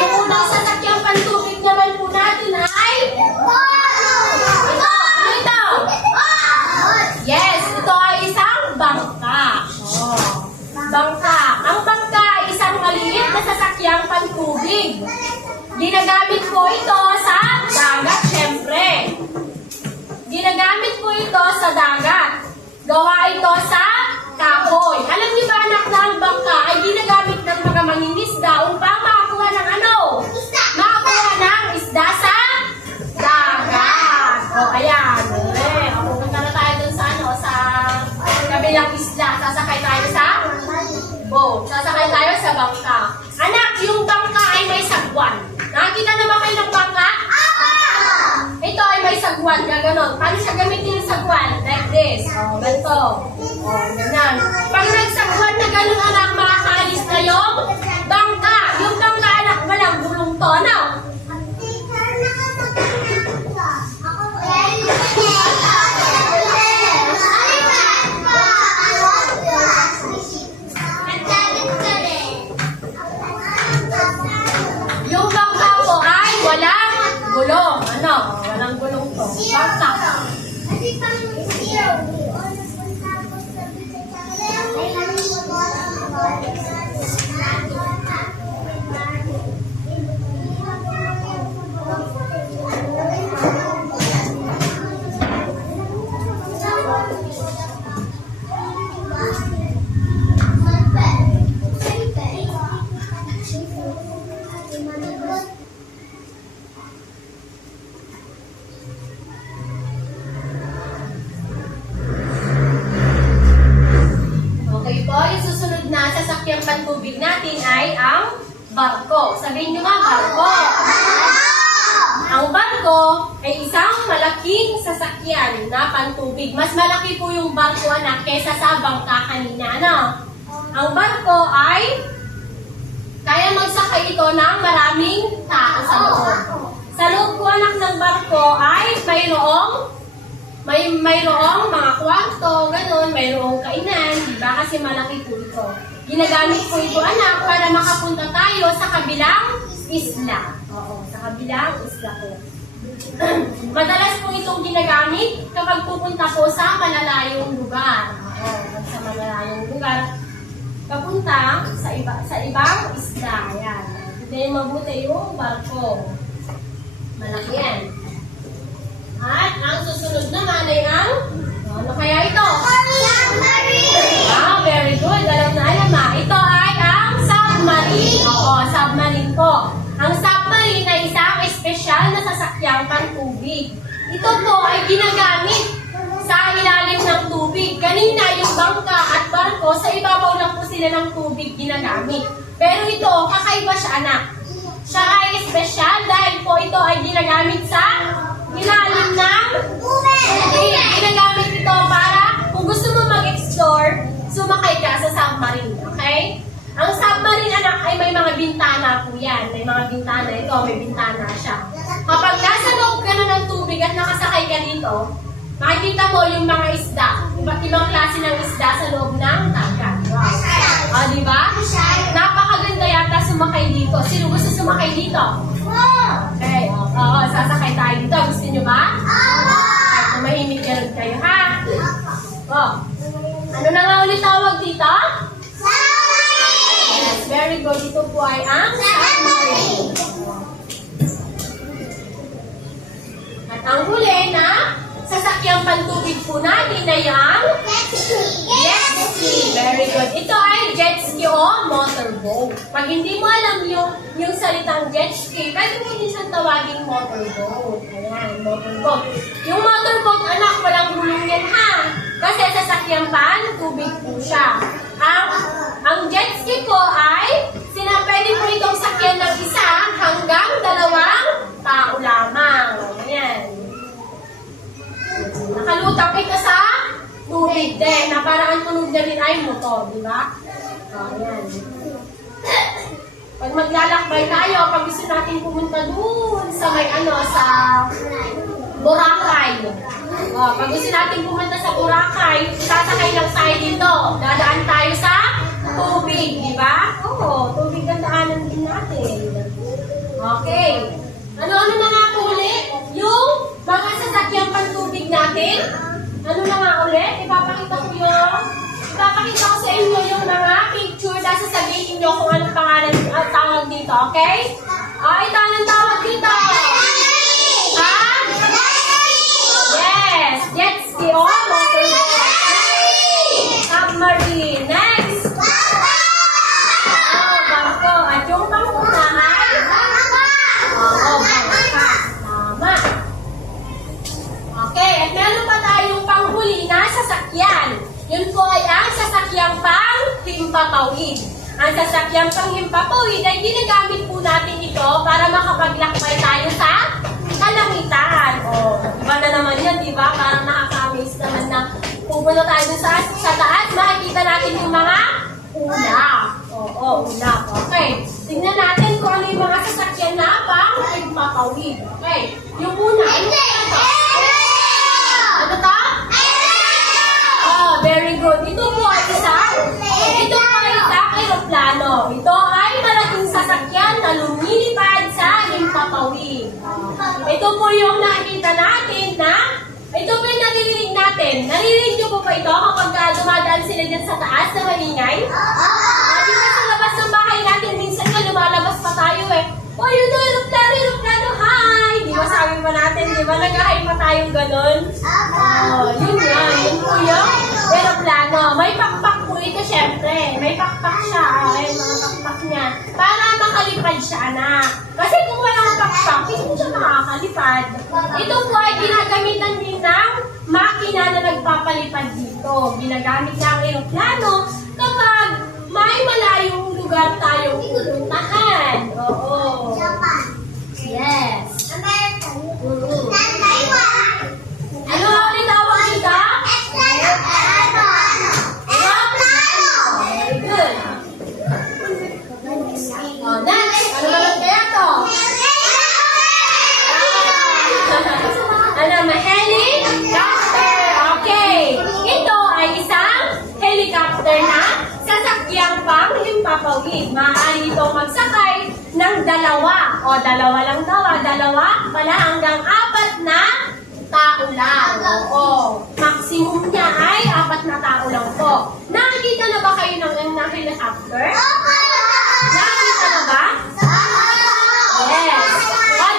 Yung unang sasakyang pan-tubig naman po natin ay ito. Ano ito? Yes, ito ay isang bangka. Bangka. Ang bangka ay isang maliit na sasakyang pan-tubig. Ginagamit po ito sa dagat, syempre. Ginagamit po ito sa dagat. Gawa ito sa kahoy. Alam niyo ba anak na ang bangka ay ginagamit ng mga mangingisda upang makakuha ng ano? Makakuha ng isda sa dagat. O, ayan. O, pupunta na tayo dun sa ano, sa kabilang isla. Sasakay tayo sa boat. Sasakay tayo sa bangka. Anak, yung bangka ay may sagwan. Nakakita na ba kayo ng bangka? Ito ay may sagwan, gano'n. Paano siya gamitin yung sagwan? Like this. O, ganito. O, ganyan. Pag nagsagwan na gano'n, anak, makakaalis na yung bangka. Yung bangka, anak, walang gulong to, no? Yung bangka po ay walang gulong. Ano? Walang gulong to. Bangka. Okay po, yung susunod na sasakyang pantubig natin ay ang barko. Sabihin nyo nga, barko. Ang barko ay isang malaking sasakyan na pantubig. Mas malaki po yung barko anak kesa sa bangka kanina. Ano? Ang barko ay kaya magsakay ito ng maraming tao sa loob. Sa loob po anak ng barko ay mayroong mga kwarto, ganun, mayroong kainan, di ba? Kasi malaki po ito. Ginagamit po ito, anak, para makapunta tayo sa kabilang isla. Oo, sa kabilang isla po. Madalas po itong ginagamit kapag pupunta po sa malalayong lugar. Oo, sa malalayong lugar. Papunta sa ibang isla. Ayan. Hindi mabuti yung barko. Malaki yan. At ang susunod naman ay ang, ano kaya ito? Ah, very good. Alam na alam ha. Ito ay ang submarine. Oo, submarine po. Ang submarine ay isang espesyal na sasakyang pantubig. Ito po ay ginagamit sa ilalim ng tubig. Kanina yung bangka at barko, sa ibabaw lang po sila ng tubig ginagamit. Pero ito, kakaiba siya anak. Siya ay espesyal dahil po ito ay ginagamit sa ilalim ng tubig. Ginagamit ito para kung gusto mo mag-explore, sumakay ka sa submarine. Okay? Ang submarine anak ay may mga bintana po yan. May mga bintana. Ito, may bintana siya. Kapag nasa loob ka na ng tubig at nakasakay ka dito, makikita mo yung mga isda. Iba't ibang klase ng isda sa loob ng dagat. Wow. O, diba? Napakaganda yata sumakay dito. Sino gusto sumakay dito? Okay. Oo, sasakay tayo dito. Gusto nyo ba? Kahit mahimik ka rin kayo, ha? O. Ano na nga ulit tawag dito? Yes, very good. Ito po ay ang submarine. At ang huli na sasakyang pantubig po natin ay ang jet ski. Very good. Ito ay jet ski o motorboat. Pag hindi mo alam yung salitang jet ski, pwede mo din siyang tawaging motorboat. Ayan, motorboat. Yung motorboat, anak, walang gulong yan ha. Kasi sasakyan pa, tubig po siya. Ang jet ski po ay, pwede po itong sakyan ng isa hanggang 2 tao lamang. Ayan. Nakalutang ito sa tubig din, na parang ang tunog na rin ay motor, di ba? Ayan. Pag maglalakbay tayo, pag gusto natin pumunta dun sa sa Boracay. Pag gusto natin pumunta sa Boracay, sasakay lang tayo dito. Dadaan tayo sa tubig, di ba? Oo, tubig ang daanan din natin. Okay. Ano na nga po ulit? Yung mga sasakyang pantubig natin. Ano na nga ulit? Ipapakita ko sa inyo yung mga picture. Tapos sasabihin nyo kung anong pangalan at tawag dito, okay? Ito anong tawag dito? Ha? Yes! Jet ski o motorboat. Submarine. Next! Bangko. At yung panguna ay? Bangka. Tama. Okay, at meron pa tayong panghuli na sasakyan. Yun po ay ang sasakyang panghimpapawid. Ang sasakyang panghimpapawid ay ginagamit po natin ito para makapaglakbay tayo sa kalangitan. Iba na naman yan, di ba? Parang nakaka-amaze naman na pupunta tayo sa taas, makikita natin yung mga ulap. Ulap. Okay. Tingnan natin kung ano yung mga sasakyan na panghimpapawid. Okay. Yung una, ano to? Very good. Ito po ay isang aeroplano. Ito ay malaking sasakyan na lumilipad sa himpapawid. Ito po yung nakikita natin na, ito po yung naririnig natin. Naririnig niyo po ba ito kapag dumadaan sila dyan sa taas na maingay? Di ba sa labas ng bahay natin, minsan nga lumalabas pa tayo yun aeroplano, hi! Di ba sabi pa natin, di ba nag-hi pa tayong ganun? Yun po yung aeroplano. May pakpak po ito, syempre. May pakpak siya. Mga pakpak niya. Para makalipad siya, anak. Kasi kung walang pakpak, hindi siya makakalipad. Ito po ay ginagamitan din ng makina na nagpapalipad dito. Ginagamit niya ang aeroplano kapag may malayong lugar tayong pupuntahan. Oo. Yes. Ano ang ulit tawag dito? Very good. Next. Ano naman kaya to? Helicopter. Okay. Ito ay isang helicopter na sasakyang panghimpapawid. Maaari itong magsakay ng 2. Dalawa lang daw. 2 pala hanggang 4 na tao lang. Maximum niya ay 4 na tao lang po. Nakikita na ba kayo ng helicopter? Nakikita na ba? Yes.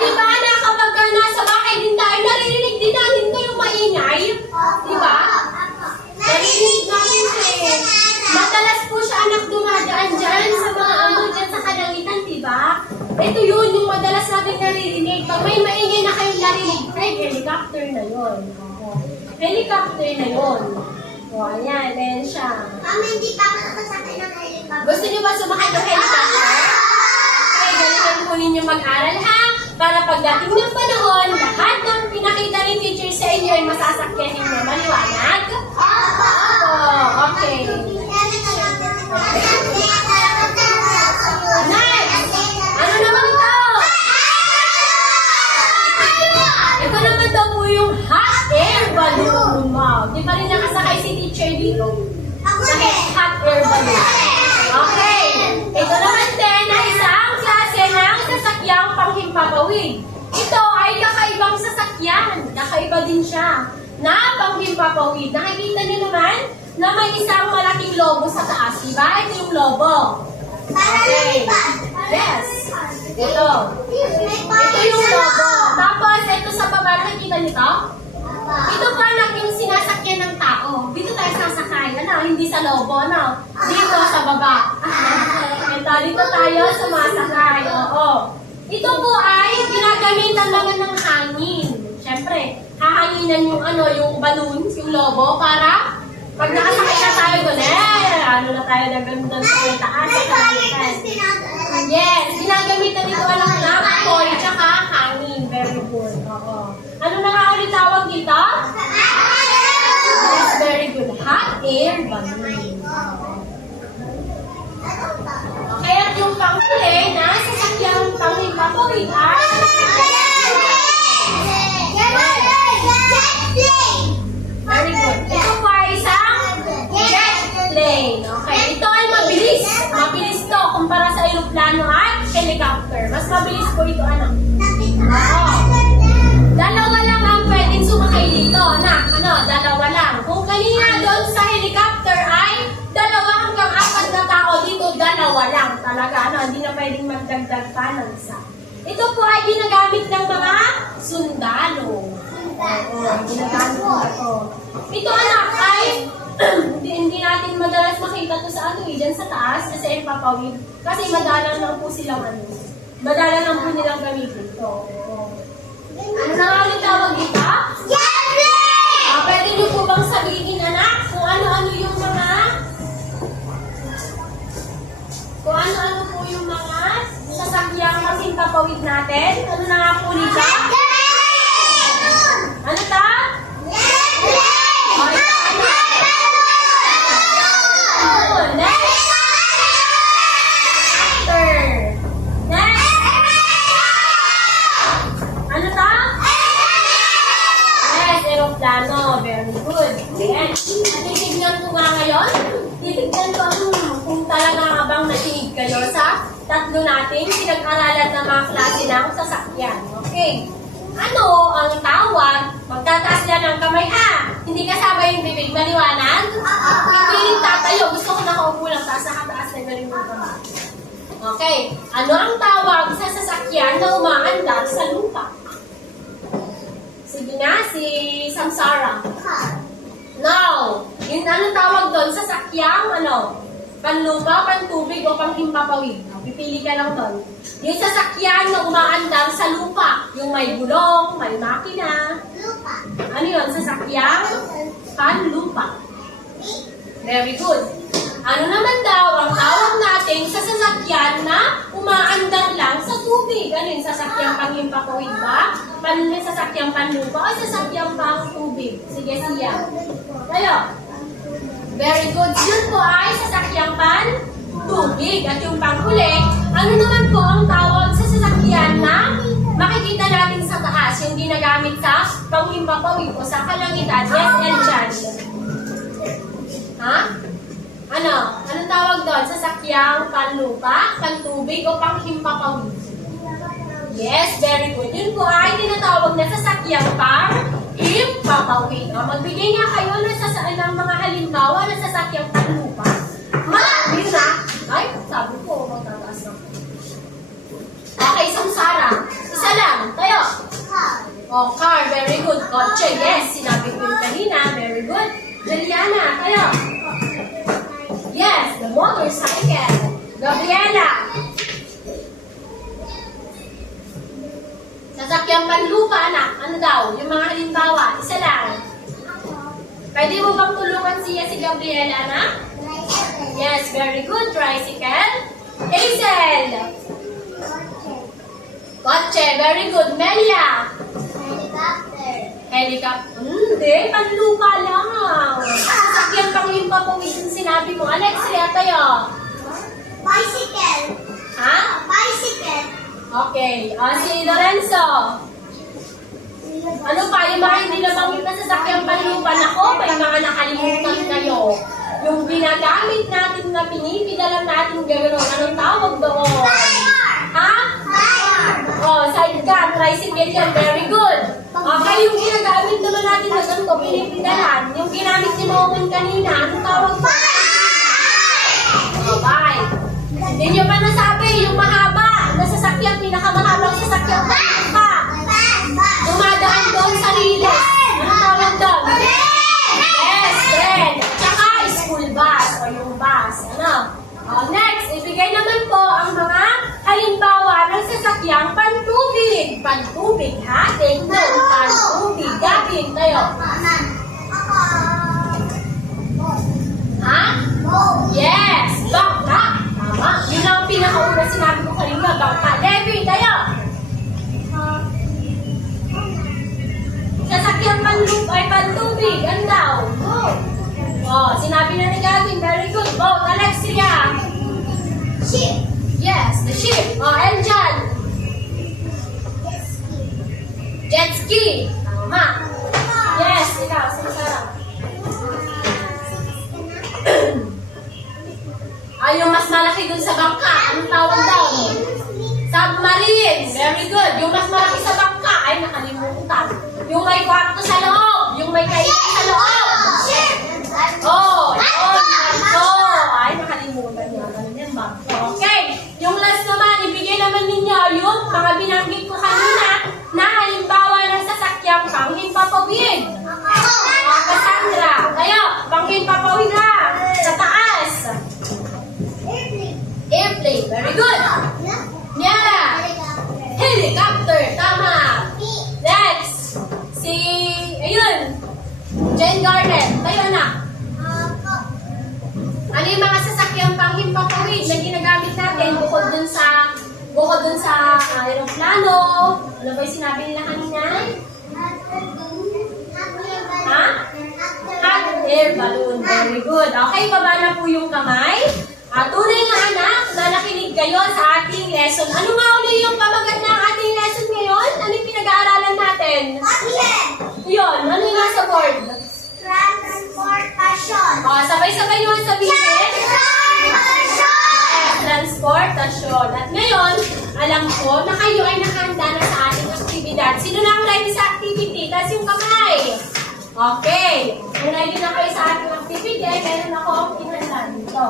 Diba na kapag nasa bahay din tayo, naririnig din natin ko yung maingay? Diba? Naririnig natin siya Madalas po siya anak dumadaan dyan sa mga dyan sa kalangitan, diba? Ito yun, yung madalas natin naririnig. Pag may maingay na kayong narinig, helicopter na yun. Helicopter na yun. Ayan siya. Mami, hindi pa ako nakasakay ng helicopter. Gusto niyo ba sumakay ng helicopter? Okay, galingan po ninyo mag-aral ha. Para pagdating ng panahon, lahat ng pinakita ni teacher sa inyo ay masasakyan ninyo. Maliwanag? Okay. Next! Ano naman ito? Ito naman daw po yung hot air balloon. Wow. Di pa rin nakasakay si teacher dito? Hot air balloon. Okay. Ito naman din ay isang klase ng sasakyang panghimpapawid. Ito ay kakaibang sasakyan. Kakaiba din siya na panghimpapawid. Nakikita niyo naman na may isang malaking lobo sa taas. Diba? Ito yung lobo. Okay. Yes. Ito. Ito yung logo. Tapos, ito sa baba, nakikita nito? Ito parang yung sinasakyan ng tao. Dito tayo sasakay. Hindi sa lobo, Dito sa baba. ito. Dito tayo sumasakay. Oo. Ito po ay ginagamitan naman ng hangin. Siyempre, hahanginan yung yung balloons, yung lobo, para pag nakasakay na tayo doon, na tayo na ganda sa taas. Yes, ginagamitan dito ng toy tsaka hangin. Very good. Oo. Ano na nga ulit tawag dito? Yes, very good. Hot air balloon. Okay, at yung panghuli na sasakyang panghimpapawid ay very good. Ito po ay isang jet plane. Okay, ito ay mabilis. Mabilis to kumpara sa aeroplano at helicopter. Mas mabilis po ito, anak. Oo. Dalawa lang ang pwedeng sumakay dito, anak. Dalawa lang. Kung kanina doon sa helicopter ay 2 hanggang 4 na tao, dito 2 lang talaga. Hindi na pwedeng magdagdag pa ng isa. Ito po ay ginagamit ng mga sundalo. Oo, ginagamit po ito. Ito, anak, ay hindi natin madalas makita to sa dyan sa taas, kasi papawid. Kasi madalang lang po silang madalang lang po nilang gamitin ito. Ano na nga ulit tawag dito? Pwede niyo po bang sabihin, anak, kung ano-ano yung mga sasakyang panghimpapawid natin? Ano na nga po nito? Ano ta? Ano ta? Yes, aeroplano. Very good. Ayan. At titignan ko nga ngayon. Titignan ko kung talaga bang nakinig kayo sa tatlo natin pinag-aralan na mga klase ng sasakyan. Okay. Ano ang tawag? Magtataas lang ng kamay, ha? Hindi kasama yung bibig. Maliwanag? Pipiling tatayo. Gusto ko nakaupo lang. Taas na galing yung kamay. Okay. Ano ang tawag sa sasakyan na umaandar sa lupa? Sige na, si Samsara. Now, yung anong tawag doon? Sasakyang, panlupa, pantubig, o panghimpapawid? Pipili ka lang doon. Yung sasakyan na umaandar sa lupa. Yung may gulong, may makina. Ano yun? Sasakyang panlupa. Very good. Ano naman daw ang tawag natin sa sasakyan na umaandar lang sa tubig? Ano yun? Sasakyang panghimpapawid ba? Sasakyang panlupa o sasakyang pang-tubig? Sige, siya. Kayo. Very good. Yun po ay sasakyang pan-tubig. At yung panghuli, ano naman po ang tawag sa sasakyan na makikita natin sa taas, yung ginagamit sa panghimpapawid o sa kalangitan? Yes, Eljan. Ha? Anong tawag doon? Sasakyang panlupa, pantubig, o panghimpapawid? Yes, very good. Yun po ay tinatawag na sasakyang panghimpapawid. Magbigay nga kayo ng mga halimbawa na sasakyang panlupa. Marami na. Ay, sabi ko, magtataas na. Okay, Samsara. Isa lang. Tayo. Car. Very good. Kotse. Yes, sinabi ko yung kanina. Very good. Juliana. Tayo. Yes, the motorcycle. Gabriela. Sasakyang panlupa, anak. Ano daw? Yung mga halimbawa. Isa lang. Pwede mo bang tulungan si Gabriela, anak? Yes, very good. Tricycle. Hazel. Kotse. Very good. Melia. Helicopter. Hindi. Panlupa lang. Sasakyang panghimpapawid yung sinabi mo. Alexia, tayo. Bicycle. Ha? Bicycle. Okay. Si Lorenzo. Ano pa? Yung mga hindi nabanggit na sasakyang panlupa. Nako, may mga nakalimutan kayo. Yung ginagamit natin na pinipidalan natin gano'n. Anong tawag doon? Ha? Sidecar. Tricycle yan. Very good. Okay, yung ginagamit naman natin na ganito, pinipidalan. Yung ginamit ni Momon kanina, anong tawag doon? Bye. Hindi nyo pa nasabi, yung mahaba na sasakyan, pinakamahabang sasakyan pa. Dumadaan doon sa riles. Ano tawag doon? Yes, then. Tsaka school bus o yung bus. Next, ibigay naman po sasakyang pantubig. Pantubig, ha? Take note. Pantubig. Gabin tayo. Ha? Yes! Bangka! Tama. Yun ang pinakauna sinabi ko kanina. Bangka. Gabin tayo. Sasakyang pantubig. Ano daw? Oh, sinabi na ni Gavin. Very good. Vote, Alexia. Ship. Yes, the ship. Oh, Eljan. Jet ski. Tama. Yes, ikaw. Sarah. Ay, yung mas malaki dun sa bangka. Anong tawag daw? Submarine. Very good. Yung mas malaki sa bangka. Ay, nakalimutan. Yung may kwarto sa loob. Yung may kainan sa loob. Oh, ay, nakalimutan niya. Ganyan ba? Okay. Yung last naman, ibigay naman ninyo yung mga binanggit ko kanina na halimbawa ng sasakyang panghimpapawid. Cassandra, kayo, panghimpapawid na. Sa taas. Airplane. Very good. Yeah. Helicopter. Tama. Next. Ayun. Jane Garden. Tayo na. Ano yung mga sasakyang panghimpapawid na ginagamit natin bukod dun sa aeroplano? Ano ba yung sinabi nila kanina? Ha? Hot air balloon. Very good. Okay, baba na po yung kamay. Tunay na anak, na nakinig kayo sa ating lesson. Ano nga ulit yung pamagat ng ating lesson ngayon? Ano yung pinag-aaralan natin? Yun, ano yung nasa board? Transportation. Sabay-sabay nyo sabihin. Transportation. At ngayon, alam ko na kayo ay nakahanda na sa ating aktibidad. Sino na ang ready sa activity? Tapos yung kamay. Okay. Kung ready na kayo sa ating activity, meron ako ang pinanda dito.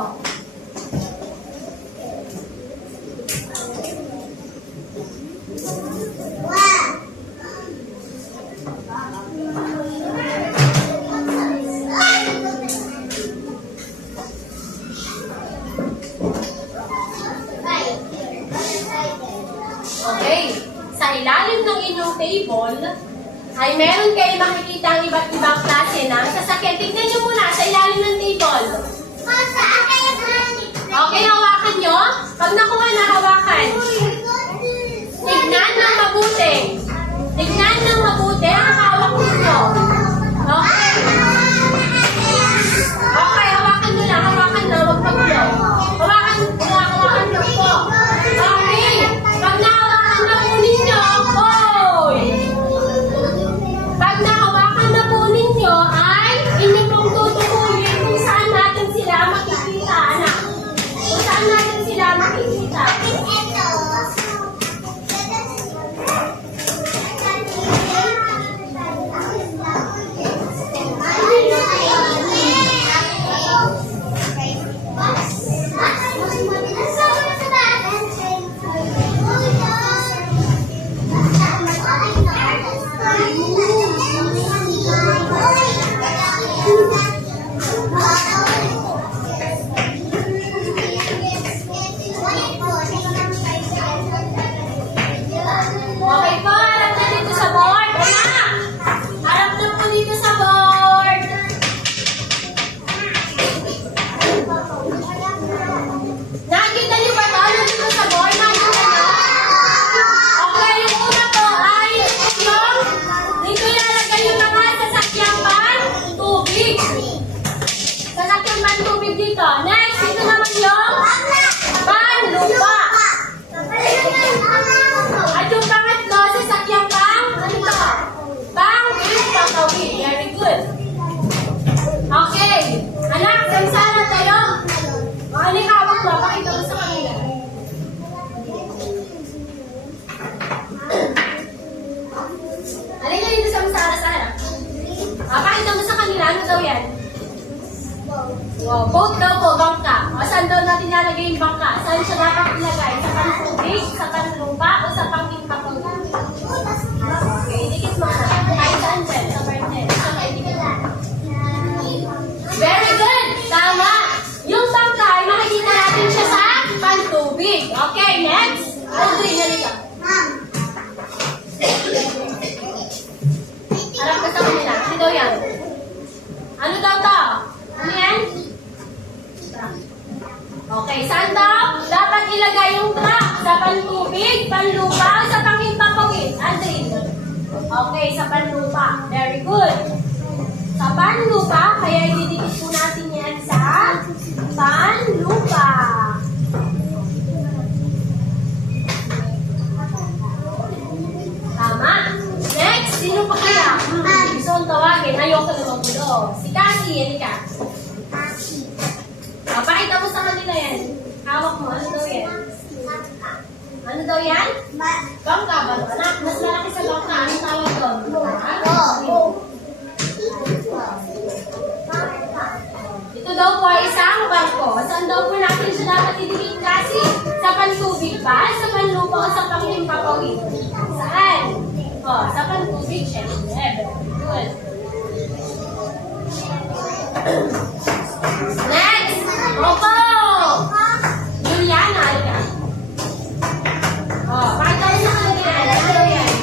Okay. Sa ilalim ng inyong table, ay meron kayo makikita ang iba't ibang klase ng sasakyan. Tignan nyo muna sa ilalim ng table. Okay, hawakan nyo. Pag nakuha na, hawakan. Tignan ng mabuti. Tignan ng mabuti ang hawak ninyo. Okay. Okay, hawakan nyo lang. Hawakan na, huwag pagulo. Hawakan nyo po. Okay. Pag nahawakan na po ninyo, hoy! Pag nahawakan na po ninyo, ay inyo pong tutukuyin kung saan natin sila makikita, anak. Kung saan natin sila makikita. Okay po, harap na dito sa board. Anak! Harap na po dito sa board. Nakikita niyo ba ito? Nandito sa board? Nakikita niyo? Okay, yung una po ay yung dito ilalagay yung mga sasakyang pan-tubig. Sasakyang pan-tubig dito. Next, dito naman yung pan-lupa. At yung pangatlo, sasakyang ano to? Pang-himpapawid. Very good. Okay. Anak, samsara tayo. Ano yung hawak mo? Pakita mo sa kanila. Alin na dito samsara, Sara? Pakita mo sa kanila. Ano daw yan? Wow, boat daw po, bangka. Saan daw natin lalagay yung bangka? Saan siya dapat ilagay? Sa pang-tubig, sa pang-lupa, o sa pang-himpapawid? Okay, dikit mo na. Kahit saan dyan, sa partner. Okay, dikit mo. Very good! Tama! Yung bangka ay makikita natin siya sa pang-tubig. Okay, next. Audrey, nalika. Ano daw to? Ano yan? Okay, saan daw? Dapat ilagay yung truck sa pantubig, panlupa, sa panghimpapawid. Andrin. Okay, sa panlupa. Very good. Sa panlupa, kaya ididikit po natin yan sa panlupa. Tama. Next, sino pa kaya? Gusto kong tawagin. Ayoko na magulo. Si Cassie, yan ka. Pakita mo sa kanila yan. Hawak mo. Ano daw yan? Ano daw yan? Bangka ba? Anak, mas malaki sa bangka. Anong tawag doon? Ito daw po ay isang bangko. Saan daw po natin siya dapat idikit kasi? Sa pantubig ba? Sa panlupa o sa panghimpapawid? Saan? Sa pantubig siya. Very good. Next! Opo! Juliana, halika. Pakita mo sa kanila yan. Ano daw yan?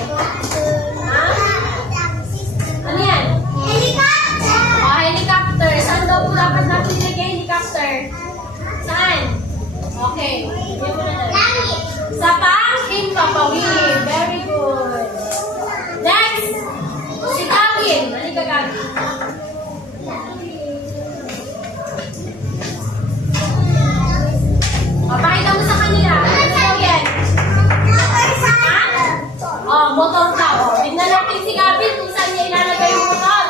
Ha? Ano yan? Helicopter. Saan daw po dapat natin ilagay helicopter? Saan? Okay. Bigyan mo na daw. Sa panghimpapawid. Very good. Next! Si Gavin. Halika, Gavin. Pakita mo sa kanila. Ano daw yan? Motor daw. Tignan natin si Gavin kung saan niya ilalagay yung motor.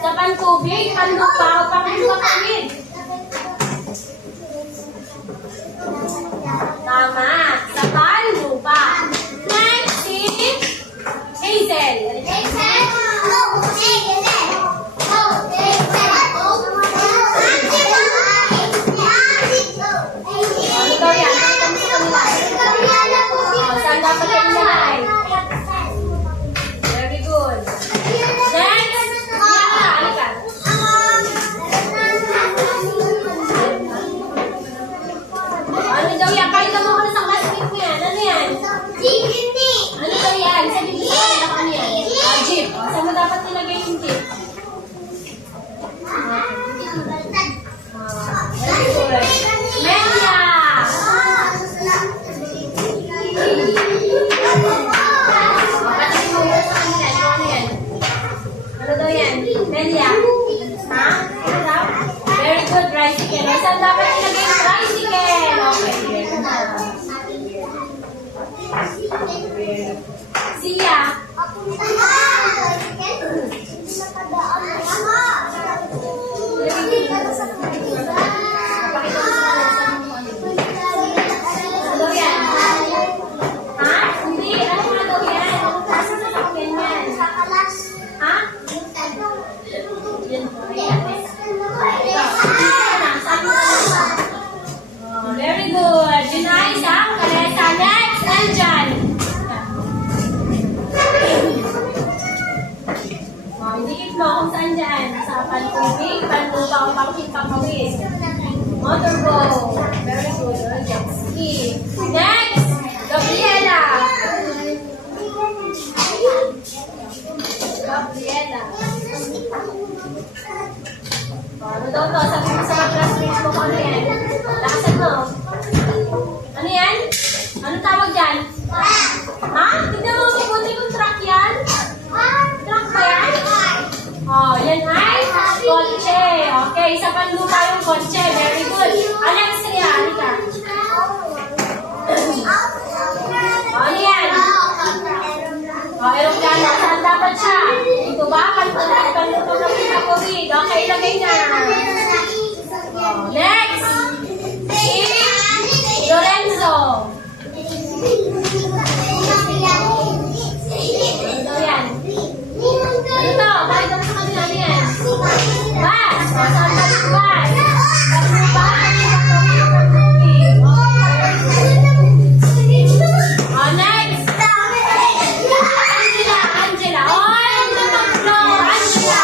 Sa pantubig, panlupa, o panghimpapawid. Tama. Sa panlupa. Next, si Hazel. Ano daw yan? Pakita mo sa kanila. Saan dapat yan nilagay? Very good. Next, halika. Ano daw yan? Pakita mo ko na sa classmate mo yan. Ano yan? Ano daw yan? Sabi mo sa kanila ano yan? Jeep. Saan mo dapat nilagay yung jeep? Very good. Melia! Ano daw yan? Melia? Ha? Ano daw? Very good, tricycle. Saan dapat ilagay yung tricycle? Okay. Sia? Ano daw yan? Ha? Hindi. Ano nga daw yan? Nasa na lang ganyan. Ha? Yan po. Very good. Junay, Sam, Kalesa. Next, Anjan. Indikit mo kung saan dyan. Sa pantubig, panlupa, o panghimpapawid. Motorboat. Very good. Jet ski. Next, Gabriela. Gabriela. Ano daw to? Sabi mo sa mga classmates mo kung ano yan. Lakasan mo. Ano yan? Ano tawag dyan? Ha? Tignan mo mabuti kung truck yan? Truck ba yan? Yan ay kotse. Okay, sa panlupa yung kotse. Very good. Alexia, halika. Ano yan? Aeroplano. Saan dapat siya? Ito ba? Panlupa ng pinapawid. Okay, ilagay na. Next! Si Lorenzo. Ito yan. Ano to? Bakit naman sa kanila ano yan? Bus! Saan dapat yung bus? Next! Angela! Oh, ang tatlo! Angela!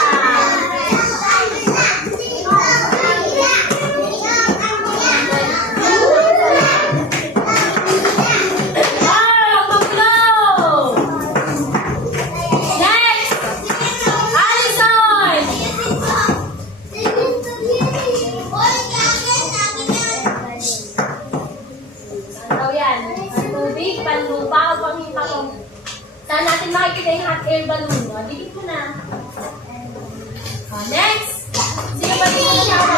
makikita yung hot air balloon. O, dikit mo na. O, next. Sino ba dito natawa?